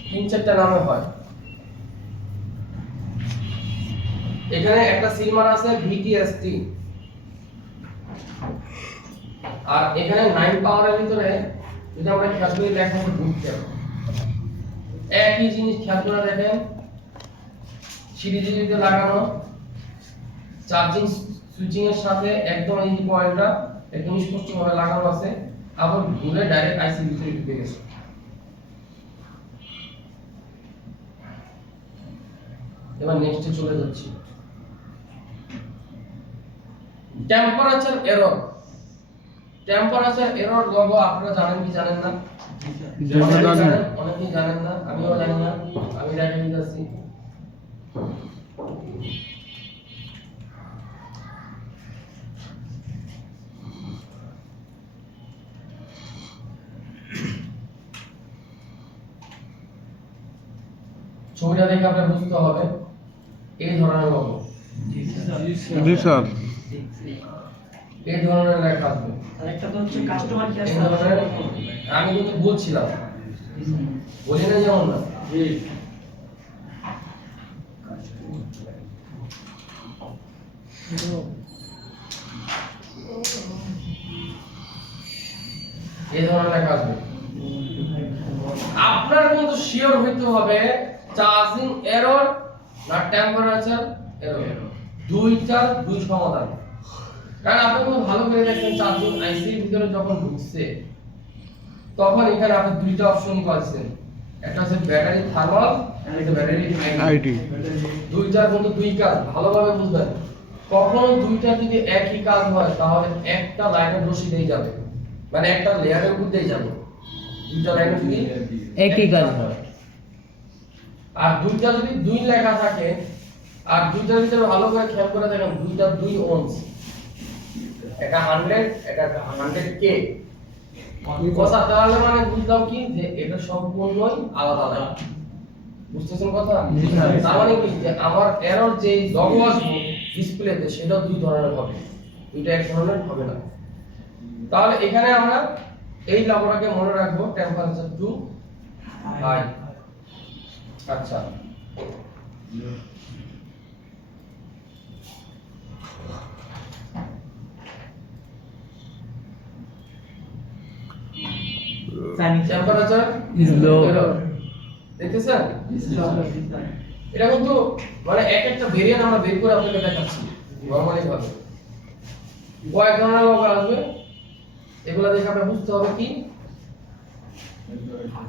তিন চারটা নামে হয়। এখানে একটা সিলমার আছে ভিটিএসটি, আর এখানে 9 পাওয়ারের ভিতরে যদি আমরা খেয়াল করি লেখা আছে বুটক্যাপ। একই জিনিস খেয়াল করে দেখেন, সিরিজে লাগানো চার্জিং সুইচিং এর সাথে একদম এই পয়েন্টটা একদম স্পষ্টভাবে লাগানো আছে, আবার ঘুরে ডাইরেক্ট আইসি ভিতরে ঢুকে গেছে। এবার নেক্সটে চলে যাচ্ছি। Temperature error. Temperature error logo আপনারা জানেন কি জানেন না? অনেকেই জানেন না, আমিও জানি না, আমি ডাইরেক্ট দিতেছি। ছবিটা দেখে আপনার বুঝতে হবে এই ধরনের লোগো, জি স্যার। এই ধরনের লেখা আসবে। আরেকটা তো হচ্ছে কাস্টমার কেয়ার এই ধরনের, আমি কিন্তু বলছিলাম, বলি না যেমন না। এই ধরনের লেখা আসবে। আপনার কিন্তু শিওর হইতে হবে চার্জিং এরর না টেম্পারেচার এরর, দুইটার দুই সমাধান। কারণ আপনি কিন্তু ভালো করে দেখেন চার্জিং আইসির ভিতরে যখন ঢুকছে তখন এখানে আপনি দুইটা অপশন পাচ্ছেন, একটা হচ্ছে ব্যাটারি থার্মাল আর একটা ব্যাটারি আইডি। দুইটার কিন্তু দুই কাজ, ভালোভাবে বুঝবেন। কখনো দুইটা যদি একই কাজ হয় তাহলে একটা লাইনের রশিদেই যাবে, মানে একটা লেয়ারের উপর দিয়ে যাবে। দুইটা লাইনে যদি একই কাজ হয়, আর দুইটা যদি দুই লেখা থাকে আর দুইটার ভিতরে ভালো করে খেয়াল করে দেখেন দুইটা 2 ওহমস, এটা 100 এটা 100 কে কথা, তাহলে মানে বুঝলাম কি যে এটা সম্পূর্ণই আলাদা আলাদা। বুঝতেছেন কথা? তার মানে কি যে আমার এরর যে লগো আসবে ডিসপ্লেতে সেটা দুই ধরনের হবে, দুইটা এক ধরনের হবে না। তাহলে এখানে আমরা এই লগোটাকে মনে রাখবো টেম্পারেচার টু হাই। আচ্ছা, টেম্পারেচার is low, দেখতেছেন? এটা কিন্তু মানে এক একটা ভেরিয়েন্ট আমরা বের করে আপনাকে দেখাচ্ছি নরমালি ভাবে। কয়েক ধরনের লগো আসবে, এগুলা দেখে আমরা বুঝতে হবে কি।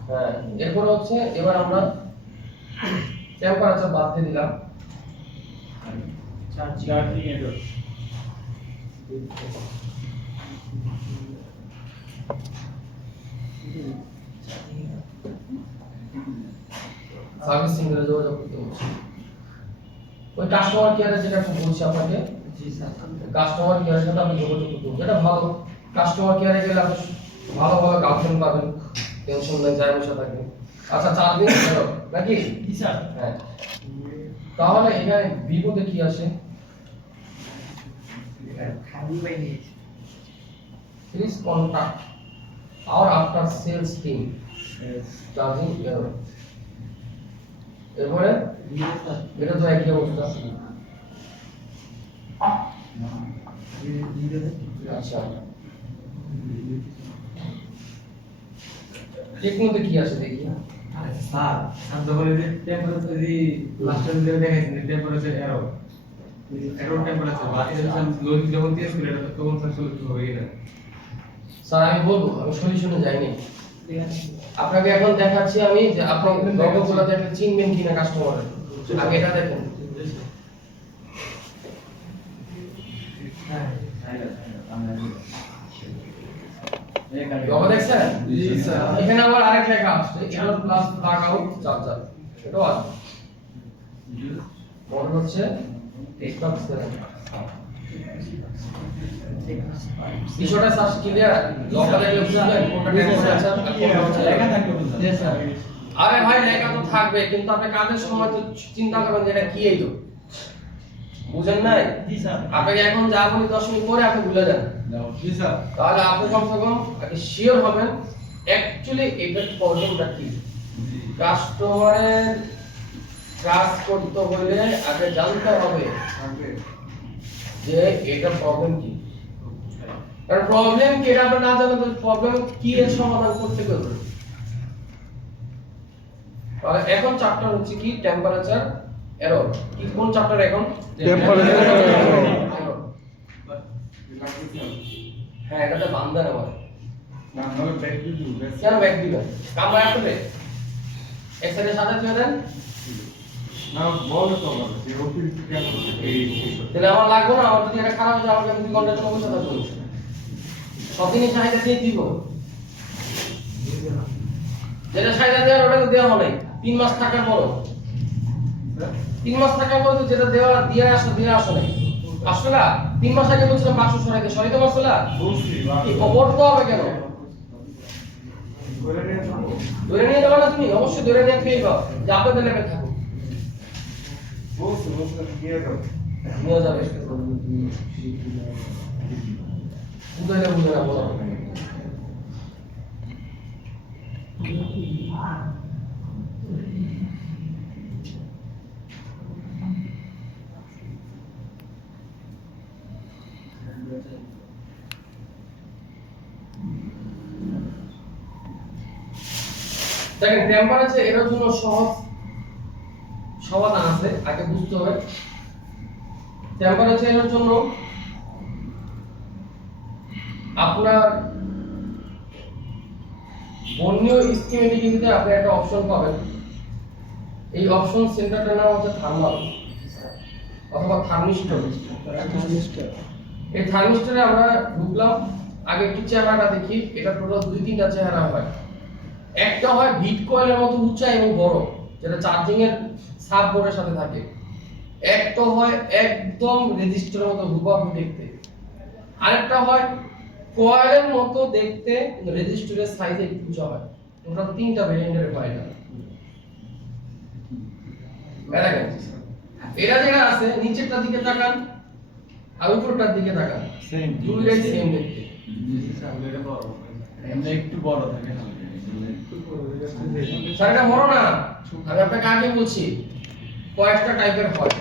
হ্যাঁ, এরপর হচ্ছে এবার আমরা টেম্পারেচার বাদ দিয়ে দিলাম, চার্জিং এরর। সার্ভিস সেন্টারে যোগাযোগ করতে বলছি। ওই কাস্টমার কেয়ারে যেটা বলছি আপনাকে, কাস্টমার কেয়ারের সাথে আপনি যোগাযোগ করতে হবে। এটা ভালো, কাস্টমার কেয়ারে গেলে আপনি ভালো ভালো গার্লফ্রেন্ড পাবেন, টেনশন নেই, যায় বসে থাকবেন। আচ্ছা 4 দিন হলো নাকি? জি স্যার। হ্যাঁ, তাহলে এখানে বিপদে কি আসে? Please contact our after sales team charging error. এরপরে এটা তো একই অবস্থা। আচ্ছা, টেকনোতে কি আসে দেখি। স্যার আমি তো বলি যে টেম্পারেচার যদি লাস্টের দিকে দেখাইছেন টেম্পারেচার এরর টেম্পারেচার বা এসেশন লোড যখন দিয়েছিল এটা তো তখন স্যার সলিউশন হয়ে গেল। স্যার আমি বলবো, আমি সলিউশনে যাইনি। আপনাকে এখন দেখাচ্ছি আমি যে আপনি লোগোগুলো দেখলে চিনবেন কিনা কাস্টমারের, আগে এটা দেখেন। লোগো দেখছেন? জি স্যার। এখানে আবার আরেক লেখা আছে error plus plug out charger, এটাও আছে। মনে হচ্ছে স্টক সেল বিষয়টা স্যার ক্লিয়ার? লোগো দেখলে বুঝবেন কোনটা টেম্পারেচার আর কোনটা হচ্ছে লেখা থাকবে তো স্যার। জি স্যার। আরে ভাই লেখা তো থাকবে, কিন্তু আপনি কাজের সময় তো চিন্তা করবেন যে এটা কি এইতো, বুঝেন নাই? জি স্যার। আপনাকে এখন যা বলি 10 মিনিট পরে আপনি ভুলে যান, জি স্যার। তাহলে আপনি কমসে কম আগে শিওর হবেন অ্যাকচুয়ালি এটা প্রবলেমটা কি। কাস্টমারের কাজ করতে হলে আগে জানতে হবে যে এটা প্রবলেম কি। কারণ প্রবলেম কি এটা আপনি না জানলে তো প্রবলেম কি এর সমাধান করতে পারবেন। তাহলে এখন চ্যাপ্টার হচ্ছে কি টেম্পারেচার এরর। কি কোন চ্যাপ্টার এখন? Temperature error। Error। হ্যাঁ, এটাতে বান্ধা না হয়। কেন ব্যাগ দিবেন? কামড়া আসলে এক সাইডে সাথে দিয়ে দেন, তাহলে আমার লাগবে না। আমার যদি এটা খারাপ হয়ে যায় আমাকে 2 ঘন্টার জন্য বসে থাকতে হবে। সবদিনই চাহিদা দিয়ে দিব, যেটা চাহিদা দেওয়ার ওটা তো দেওয়া হয় নাই। 3 মাস থাকার পর 3 মাস থাকার পর যেটা দেওয়া দিয়ে আসো নাই। আসলে না 3 মাস আগে বলছিলাম 500 সরাইতে পারছো না? কি খবর তো হবে কেন? ধরে নিয়ে যাবে না তুমি? অবশ্যই ধরে নিয়ে খেয়ে যে আপনাদের লেভেল থাকুক নিয়ে যাবে। বুঝাইলে বুঝে না বলো। দেখেন টেম্পারেচার এর জন্য সহজ সমাধান আছে, আগে বুঝতে হবে। টেম্পারেচার এর জন্য আপনার বর্ণীয় স্কিমেটিক আপনি একটা অপশন পাবেন। এই অপশন সেন্টারটার নাম হচ্ছে থার্মাল অথবা থার্মিস্টর। এই থার্মিস্টরে আমরা ঢুকলাম, আগে একটু চেহারাটা দেখি। এটা টোটাল 2-3টা চেহারা হয়। একটা হয় বিট কয়েলের মতো উঁচা এবং বড়, যেটা চার্জিং এর সাব বোর্ডের সাথে থাকে। একটা হয় একদম রেজিস্টারের মতো হুবহু দেখতে। আরেকটা হয় কয়েলের মতো দেখতে কিন্তু রেজিস্টারের সাইজে একটু উঁচা হয়। টোটাল 3টা ভেরিয়েন্টের হয় এটা। দেখেন এটা যেটা আছে নিচেরটার দিকে তাকান আর উপরটার দিকে তাকান, সেম দুইটাই সেম দেখতে। এমনি একটু বড় থাকে না। স্যার এটা বড় না, আমি আপনাকে আগে বলছি কয়েকটা টাইপের হয়।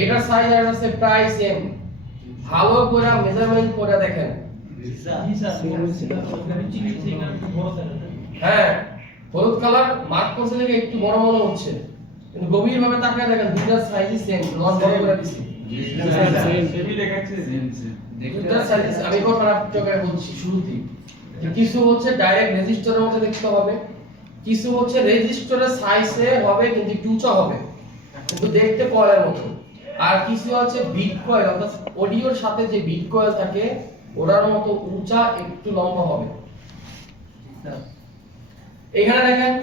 এটার সাইজ আর আছে প্রায় সেম। ভালো করে মেজারমেন্ট করে দেখেন। জি স্যার। বড় স্যার। হ্যাঁ, হলুদ কালার মার্ক করছে দেখে একটু বড় মনে হচ্ছে, কিন্তু গভীর ভাবে তাকিয়ে দেখেন দুইটার সাইজই সেম। লট বড় করে দিছি। সেমই দেখাচ্ছে সেম দুইটার সাইজ আমি কোন খারাপ চোখে বলছি শুরুতেই। কিছু হচ্ছে ডাইরেক্ট রেজিস্টারের মতো দেখতে হবে, কিছু হচ্ছে রেজিস্টারের সাইজে হবে কিন্তু একটু উঁচা হবে কিন্তু দেখতে কয়েলের মতো, আর কিছু হচ্ছে বিট কয়েল অর্থাৎ অডিওর সাথে যে বিট কয়েল থাকে ওটার মতো উঁচা একটু লম্বা হবে। এখানে দেখেন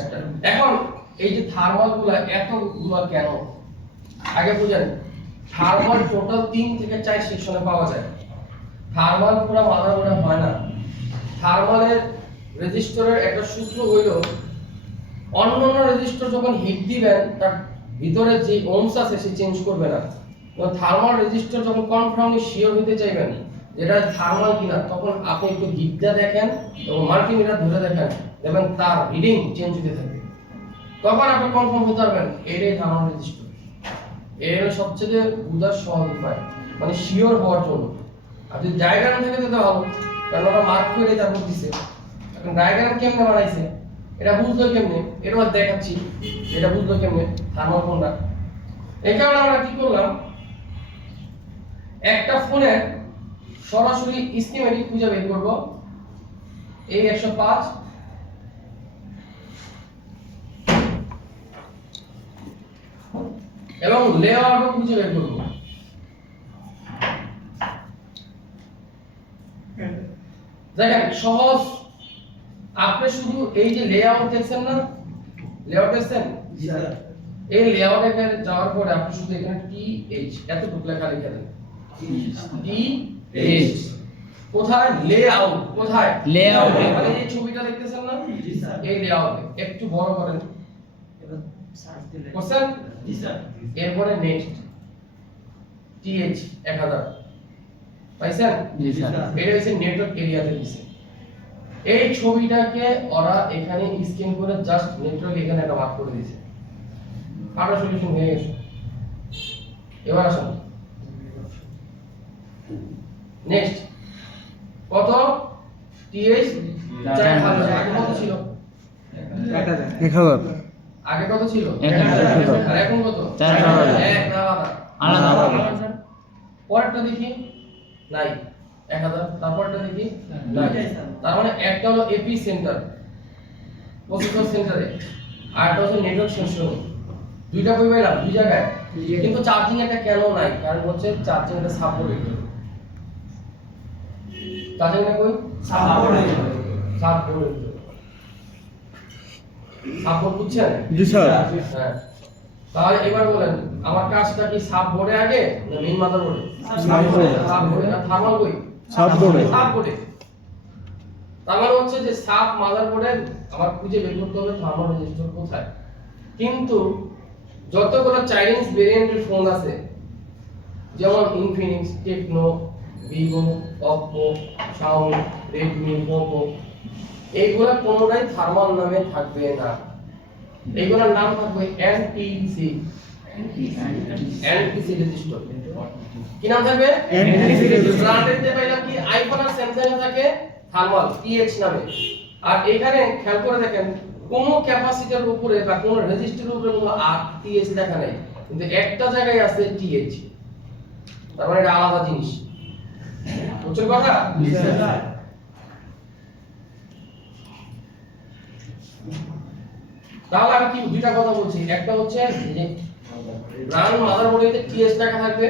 একটা। এখন এই যে থার্মাল গুলা এতগুলো কেন আগে বুঝেন। থার্মাল টোটাল 3 থেকে 4 সেকশনে পাওয়া যায়। থার্মাল পুরো মাদারবোর্ডে হয় না। থার্মালের রেজিস্টরের একটা সূত্র হইল অন্যান্য রেজিস্টর যখন হিট দিবেন তার ভিতরে যে ওহমস আছে সে চেঞ্জ করবে না। তো থার্মাল রেজিস্টর যখন কনফার্মলি শিওর হতে চাইবেন যেটা থার্মাল কিনা, তখন আপনি একটু হিটটা দেখেন এবং মাল্টিমিটার ধরে দেখেন এবং তার রিডিং চেঞ্জ হতে থাকে, তখন আপনি কনফার্ম হতে পারবেন এটাই থার্মাল রেজিস্টর। এর সবচেয়ে বোঝার সহজ উপায় মানে শিওর হওয়ার জন্য। আর যদি ডায়াগ্রাম থাকে তো ভালো, কারণ ওরা মার্ক করে তারপর দিছে। এখন ডায়াগ্রাম কেমনে বানাইছে এটা বুঝলো কেমনে, এটা দেখাচ্ছি এটা বুঝলো কেমনে থার্মাল কোনটা। এই কারণে আমরা কি করলাম, একটা ফোনের সরাসরি স্কিমেটিক খুঁজে বের করব। এই 105 এবং লেআউটও খুঁজে বের করব। দেখেন সহজ, আপনি শুধু এই যে লেআউট দেখছেন না, লেআউট দেখছেন, এই লেআউটে যাওয়ার পরে আপনি শুধু এখানে টিএইচ এতটুকু লেখা লিখে দেন। টিএইচ কোথায়? লেআউট কোথায়? লেআউটে। মানে এই ছবিটা দেখতেছেন না, এই লেআউটে একটু বড় করেন। করছেন? এরপরে নেক্সট টিএইচ 1000 পাইছেন? জি স্যার। এটা হচ্ছে নেটওয়ার্ক এরিয়াতে দিছে। এই ছবিটাকে ওরা এখানে স্ক্যান করে জাস্ট নেটওয়ার্ক এখানে একটা মার্ক করে দিয়েছে। কাটা সলিউশন হয়ে গেছে। এবার আসুন নেক্সট কত? টিএইচ 4000। আগে কত ছিল? 1000 আগে কত ছিল? 1000 আর এখন কত? 4000 এক আলাদা। আলাদা। পরেরটা দেখি নাই 1000। তারপরটা দেখি নাই। তার মানে একটা হলো এপি সেন্টার প্রসেসর সেন্টারে, আর একটা হচ্ছে নেটওয়ার্ক সেন্সর। দুইটা কই পাইলাম? দুই জায়গায়। কিন্তু চার্জিং একটা কেন নাই? কারণ হচ্ছে চার্জিং একটা সাপোর্ট। চার্জিংটা কই? সাপোর্ট বুঝছেন? জি স্যার। হ্যাঁ, তাহলে এবার বলেন আমার কাজটা কি সাব বোর্ডে আগে না মেইন মাদারবোর্ডে? সাব বোর্ডে। সাব বোর্ডে। আর থার্মাল কই? সাব বোর্ডে। সাব বোর্ডে। তার মানে হচ্ছে যে সাব মাদারবোর্ডে আমার খুঁজে বের করতে হবে থার্মাল রেজিস্টার কোথায়। কিন্তু যতগুলো চাইনিজ ভেরিয়েন্টের ফোন আছে যেমন Infinix, Tecno, Vivo, Oppo, Xiaomi, Redmi, Poco, এইগুলা কোনোটাই থার্মাল নামে থাকবে না। এইগুলোর নাম থাকবে এনটিসি রেজিস্টার। কি নাম থাকবে? NTC register. ব্র্যান্ডেতে পাইলাম কি আইফোন আর স্যামসাং এ থাকে থার্মাল টিএইচ নামে। আর এখানে খেয়াল করে দেখেন কোন ক্যাপাসিটরের উপরে বা কোন রেজিস্টারের উপরে কোনো টিএইচ দেখা নাই, কিন্তু একটা জায়গায় আছে টিএইচ। তার মানে এটা আলাদা জিনিস। বুঝছেন কথা? তাহলে আমি কি দুইটা কথা বলছি, একটা হচ্ছে যে ব্র্যান্ড মাদারবোর্ডে টিএস লেখা থাকবে,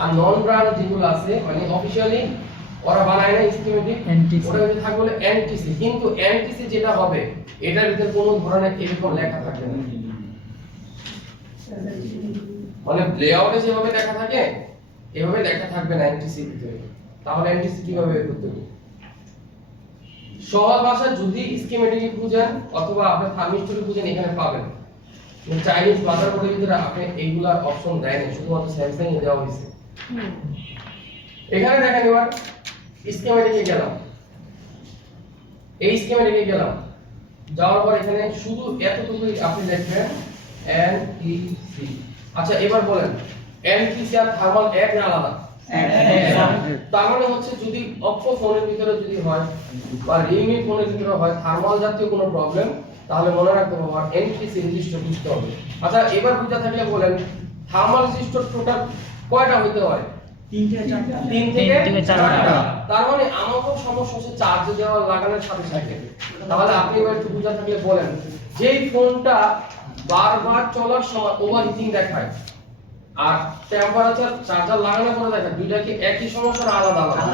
আর নন ব্র্যান্ড যেগুলো আছে মানে অফিশিয়ালি ওরা বানায় না স্কিমেটিক, NTC ওটা যদি থাকবে বলে এনটিসি। কিন্তু এনটিসি যেটা হবে এটার ভিতরে কোনো ধরনের এরকম লেখা থাকবে না। মানে লেআউটে যেভাবে লেখা থাকে এভাবে লেখা থাকবে না এনটিসি ভিতরে। তাহলে এনটিসি কিভাবে বের করতে হবে? সহজ ভাষায় যদি স্কিমেটিক খুঁজেন অথবা আপনি থার্মিস্টরি খুঁজেন এখানে পাবেন। কিন্তু চাইনিজ মাদারবোর্ডের ভিতরে আপনি এইগুলার অপশন দেয় না, শুধুমাত্র স্যামসাং এ দেওয়া হয়েছে। এখানে দেখেন এবার স্কিমেটিকে গেলাম, এই স্কিমেটিকে গেলাম, যাওয়ার পর এখানে শুধু এতটুকুই আপনি লিখবেন এনটিসি। আচ্ছা এবার বলেন এনটিসি আর থার্মাল এক না আলাদা? তার মানে হচ্ছে যদি অপো ফোনের ভিতরে যদি হয় বা রিয়েলমি ফোনের ভিতরে হয় থার্মাল জাতীয় কোনো প্রবলেম, তাহলে মনে রাখতে হবে আমার এনটিসি রেজিস্টার বুঝতে হবে। আচ্ছা এবার বুঝা থাকলে বলেন থার্মাল রেজিস্টার টোটাল কয়টা হইতে হয়? 3 থেকে 4টা। তার মানে আমাকেও সমস্যা হচ্ছে চার্জ দেওয়া লাগানোর সাথে সাথে। তাহলে আপনি এবার একটু বুঝা থাকলে বলেন যেই ফোনটা বারবার চলার সময় ওভারহিটিং দেখায় আর টেম্পারেচার চার্জার লাগানোর পরে দেখেন দুইটা কি একই সমস্যা না আলাদা আলাদা?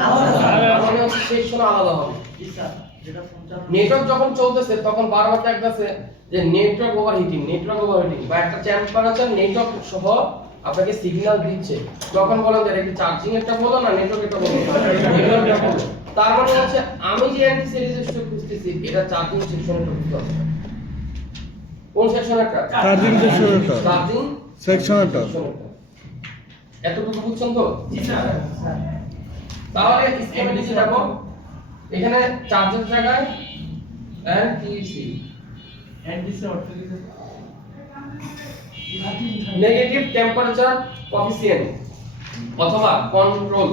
তার মানে হচ্ছে সেকশন আলাদা হবে। নেটওয়ার্ক যখন চলতেছে তখন বারবার দেখতেছে যে নেটওয়ার্ক ওভারহিটিং বা একটা টেম্পারেচার নেটওয়ার্ক সহ আপনাকে সিগন্যাল দিচ্ছে, তখন বলেন যে এটা কি চার্জিং একটা বলো না নেটওয়ার্ক একটা বলো, নেটওয়ার্ক একটা বলো। তার মানে হচ্ছে আমি যে এনটিসি রেজিস্টার খুঁজতেছি এটা চার্জিং সেকশনে ঢুকতে হবে। কোন সেকশনটা? চার্জিং সেকশনটা। চার্জিং সেকশনটা। এতটুকু বুঝছেন তো? জি স্যার। তাহলে স্কেমে নিচে যাব, এখানে চার্জের জায়গায় এনটিসি নেগেটিভ টেম্পারেচার কোএফিসিয়েন্ট অথবা কন্ট্রোল।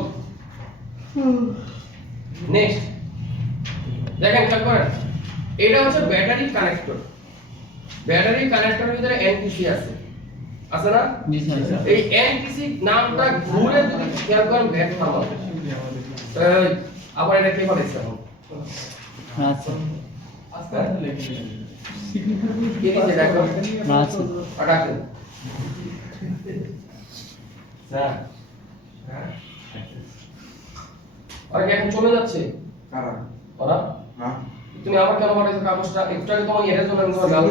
নেক্সট দেখেন খেয়াল করেন, এটা হচ্ছে ব্যাটারি কানেক্টর। ব্যাটারি কানেক্টরের ভিতরে এনটিসি আছে না? জি স্যার। এই এনটিসি নামটা ঘুরে যদি খেয়াল করেন ব্যাক থামাও, আবার এটা কে বলেছে এখন? আচ্ছা কে দিছে দেখো? আচ্ছা আটাকেন স্যার আর কি এখন চলে যাচ্ছে কারা? ওরা? না। তুমি আবার কেন পাঠাইছো কাগজটা? একটু আগে তোমার এর জন্য আমি তোমার গাল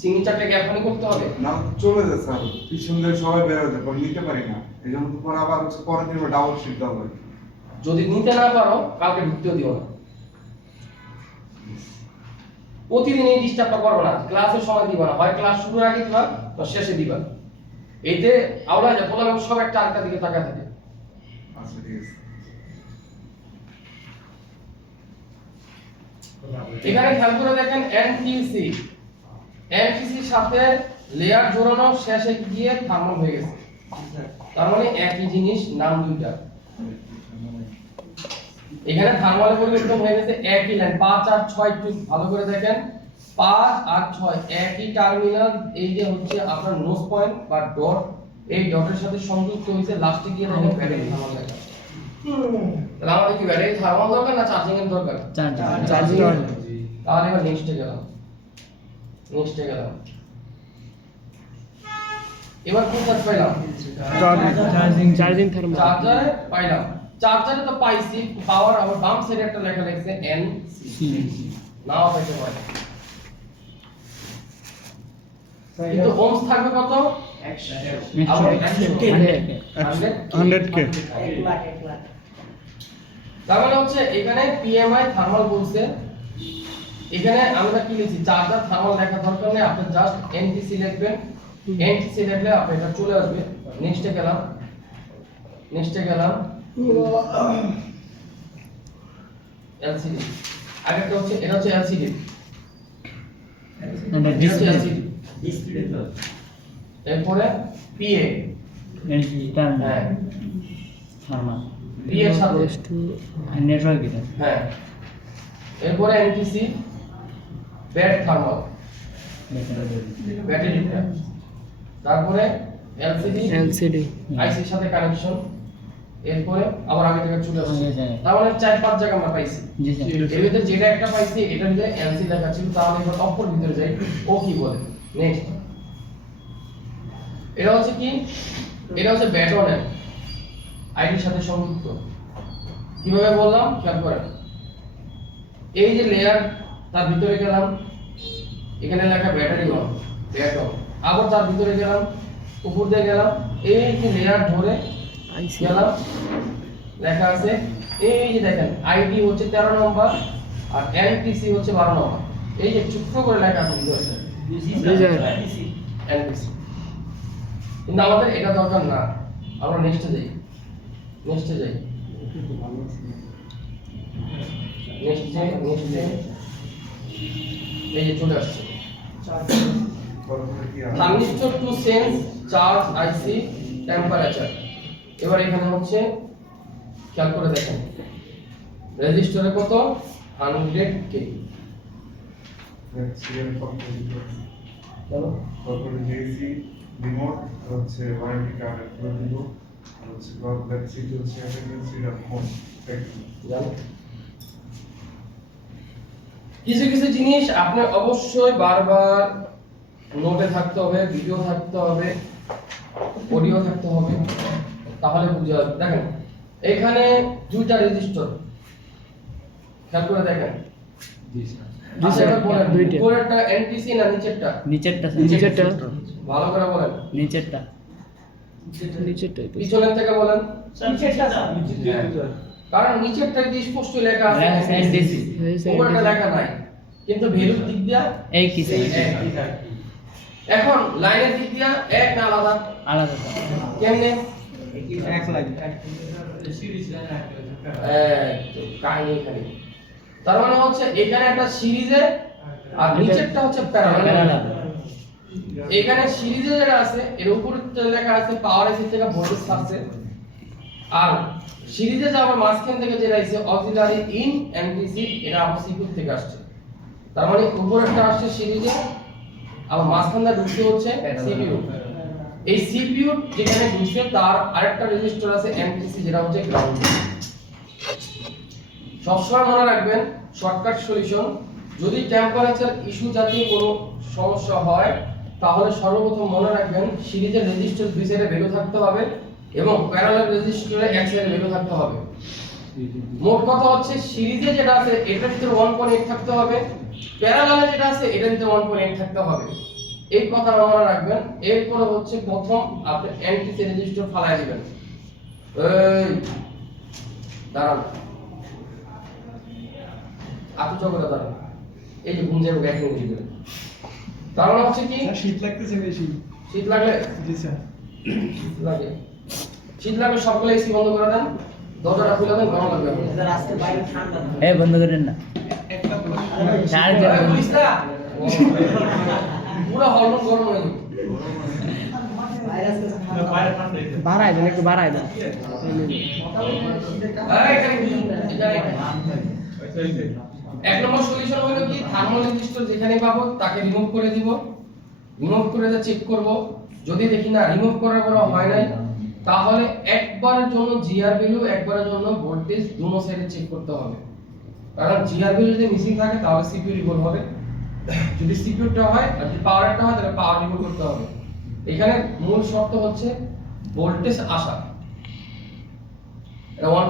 সিগনেচারটা কি এখনই করতে হবে? না চলে যাচ্ছে আর পিছন দিয়ে সবাই বের হয়ে যাবে, নিতে পারি না। এই জন্য তো পরে আবার হচ্ছে পরের দিন ডাবল শিট দেওয়া হবে। যদি নিতে না পারো কালকে ঢুকতেও দিও না। প্রতিদিন এই ডিস্টার্বটা করবে না, ক্লাসের সময় দিবা না, হয় ক্লাস শুরুর আগে দিবা বা শেষে দিবা। এইতে আওলা যা বললাম সব একটা আরেকটা দিকে তাকায় থাকে। আচ্ছা ঠিক আছে। এখানে খেয়াল করে দেখেন এনটিসি, এনটিসির সাথে লেয়ার জোড়ানো শেষে গিয়ে থার্মাল হয়ে গেছে। তার মানে একই জিনিস, নাম দুইটা। এখানে থার্মালের পরিবর্তন হয়ে গেছে একই লাইন 5 আর 6 একটু ভালো করে দেখেন, 5 আর 6 একই টার্মিনাল। এই যে হচ্ছে আপনার নোজ পয়েন্ট বা ডট, এই ডটের সাথে সংযুক্ত হয়েছে, লাস্টে গিয়ে দেখেন ব্যাটারি থার্মাল লেখা। তাহলে আমাদের কি ব্যাটারি থার্মাল দরকার না চার্জিং এর দরকার? চার্জিং তাহলে এবার নেক্সটে গেলাম। এবার কোথায় পাইলাম? চার্জিং থার্মাল চার্জারে পাইলাম। চার্জারে তো পাইছি পাওয়ার, আবার বাম সাইডে একটা লেখা লাগছে এন নাও পেতে পারে, কিন্তু ওহমস থাকবে কত? 100K। তার মানে হচ্ছে এখানে পিএমআই থার্মাল বলছে, এখানে আমরা কি লিখছি? চার্জার থার্মাল লেখা দরকার নেই, আপনি জাস্ট এনটিসি লিখবেন। এনটিসি লিখলে আপনি এটা চলে আসবে। নেক্সটে গেলাম। এলসিডি আগেরটা হচ্ছে, এটা হচ্ছে এলসিডি, ডিসপ্লে এরপরে পিএ। হ্যাঁ থার্মাল পি এর সাথে নেটওয়ার্ক এটা। হ্যাঁ, এরপরে এনটিসি ব্যাট থার্মাল ব্যাটারিটা, তারপরে এলসিডি আইসির সাথে কানেকশন, এরপরে আবার আগে থেকে চলে আসছে। তার মানে 4-5 জায়গা আমরা পাইছি। জি স্যার। এর ভিতরে যেটা একটা পাইছি এটার ভিতরে এলসি লেখা ছিল। তাহলে এবার অপর ভিতরে যাই, ও কি বলে। নেক্সট এটা হচ্ছে কি? এটা হচ্ছে ব্যাটনের আইডির সাথে সংযুক্ত। কিভাবে বললাম খেয়াল করেন, এই যে লেয়ার, তার ভিতরে গেলাম, এখানে লেখা ব্যাটারি অন, ব্যাটন, আবার তার ভিতরে গেলাম, উপর দিয়ে গেলাম, এই যে লেয়ার ধরে গেলাম, লেখা আছে এই যে দেখেন আইডি হচ্ছে 13 নম্বর আর এনটিসি হচ্ছে 12 নম্বর। এই যে ছোট্ট করে লেখা আছে এনটিসি, কিন্তু আমাদের এটা দরকার না। আমরা নেক্সটে যাই। এই যে চলে আসছে thermistor to sense charge IC temperature. এবার এখানে হচ্ছে খেয়াল করে দেখেন রেজিস্টরে কত 100K। সিরিয়াল কম্পিউটার চলো তারপরে জেসি রিমোট হচ্ছে ওয়ারেন্টি কার্ড করে দিব, আর হচ্ছে ব্যাক সিট হচ্ছে অ্যাটেন্ডেন্স আর ফোন জানো কিছু কিছু জিনিস আপনার অবশ্যই বারবার নোটে থাকতে হবে, ভিডিও থাকতে হবে, অডিও থাকতে হবে, তাহলে বুঝে আসবে। দেখেন এখানে দুইটা রেজিস্টার খেয়াল করে দেখেন। জি আচ্ছা, স্যার, এবার বলেন, দুইটা। উপরেরটা এনটিসি না নিচেরটা? নিচেরটা নিচেরটা। ভালো করে বলেন। নিচেরটা নিচেরটাই তো পিছনের থেকে বলেন। নিচেরটা স্যার। হ্যাঁ। কারণ নিচেরটা কি স্পষ্ট লেখা আছে লেখা আছে NTC, NTC, উপরেরটা লেখা নাই, কিন্তু ভ্যালুর দিক দিয়া এই কি স্যার একই। এখন লাইনের দিক দিয়া এক না আলাদা? আলাদা স্যার কেমনে? এক লাইন সিরিজ লাইন কাহিনী এখানে। তার মানে হচ্ছে এখানে একটা সিরিজে আর নিচেরটা হচ্ছে প্যারালাল। প্যারালাল এখানে সিরিজে যেটা আছে এর উপরে লেখা আছে পাওয়ার এসি থেকে ভোল্টেজ ছাড়ছে, আর সিরিজে যে আবার মাঝখান থেকে যেটা আছে অক্সিলারি ইন এনটিসি, এটা আবার সিপিইউ থেকে আসছে। তার মানে উপরেরটা আসছে সিরিজে, আবার মাঝখানটা ঢুকছে হচ্ছে সিপিইউ। এই সিপিইউ যেখানে ঢুকছে তার আরেকটা রেজিস্টার আছে এনটিসি, যেটা হচ্ছে গ্রাউন্ড। সবসময় মনে রাখবেন শর্টকাট সলিউশন, যদি টেম্পারেচার ইস্যু জাতীয় কোনো সমস্যা হয় তাহলে সর্বপ্রথম মনে রাখবেন সিরিজের রেজিস্টার দুই সাইডে ভ্যালু থাকতে হবে এবং প্যারালাল রেজিস্টারে এক সাইডে ভ্যালু থাকতে হবে। মোট কথা হচ্ছে সিরিজে যেটা আছে এটার ভিতরে 1.8 থাকতে হবে, প্যারালালে যেটা আছে এটার ভিতরে 1.8 থাকতে হবে। এই কথা মনে রাখবেন। এরপরে হচ্ছে প্রথম আপনি এনটিসি রেজিস্টার ফালাই দিবেন। এই দাঁড়ান, আপনি চোখে দাঁড়ান, এই যে ঘুম যাবে ব্যাকিং দিবেন। তার মানে হচ্ছে কি শীত লাগতেছে বেশি। শীত লাগলে জি স্যার। লাগে, শীত লাগলে সকলে এসি বন্ধ করে দেন, দরজাটা খুলে দেন, গরম লাগবে। এই বন্ধ করেন না চার্জ এই পুলিশ না, পুরো হলরুম গরম হয়ে যাবে। বাইরে ঠান্ডা হইছে। বাড়াই দেন একটু বাড়াই দেন এই এখানে কি? এখানে হইছে। এক নম্বর সলিউশন হলো কি থার্মাল রেজিস্টার যেখানে পাবো তাকে রিমুভ করে দিব, রিমুভ করে যা চেক করব, যদি দেখি না রিমুভ করার পর হয় নাই তাহলে একবারের জন্য জিআর ভ্যালু একবারের জন্য ভোল্টেজ দুনো সাইডে চেক করতে হবে। কারণ জিআর ভ্যালু যদি মিসিং থাকে তাহলে সিপিইউ রিভোল্ভ হবে, যদি সিপিইউটা হয় আর যদি পাওয়ারটা হয় তাহলে পাওয়ার রিভোল্ভ করতে হবে। এখানে মূল শর্ত হচ্ছে ভোল্টেজ আসা, এটা 1.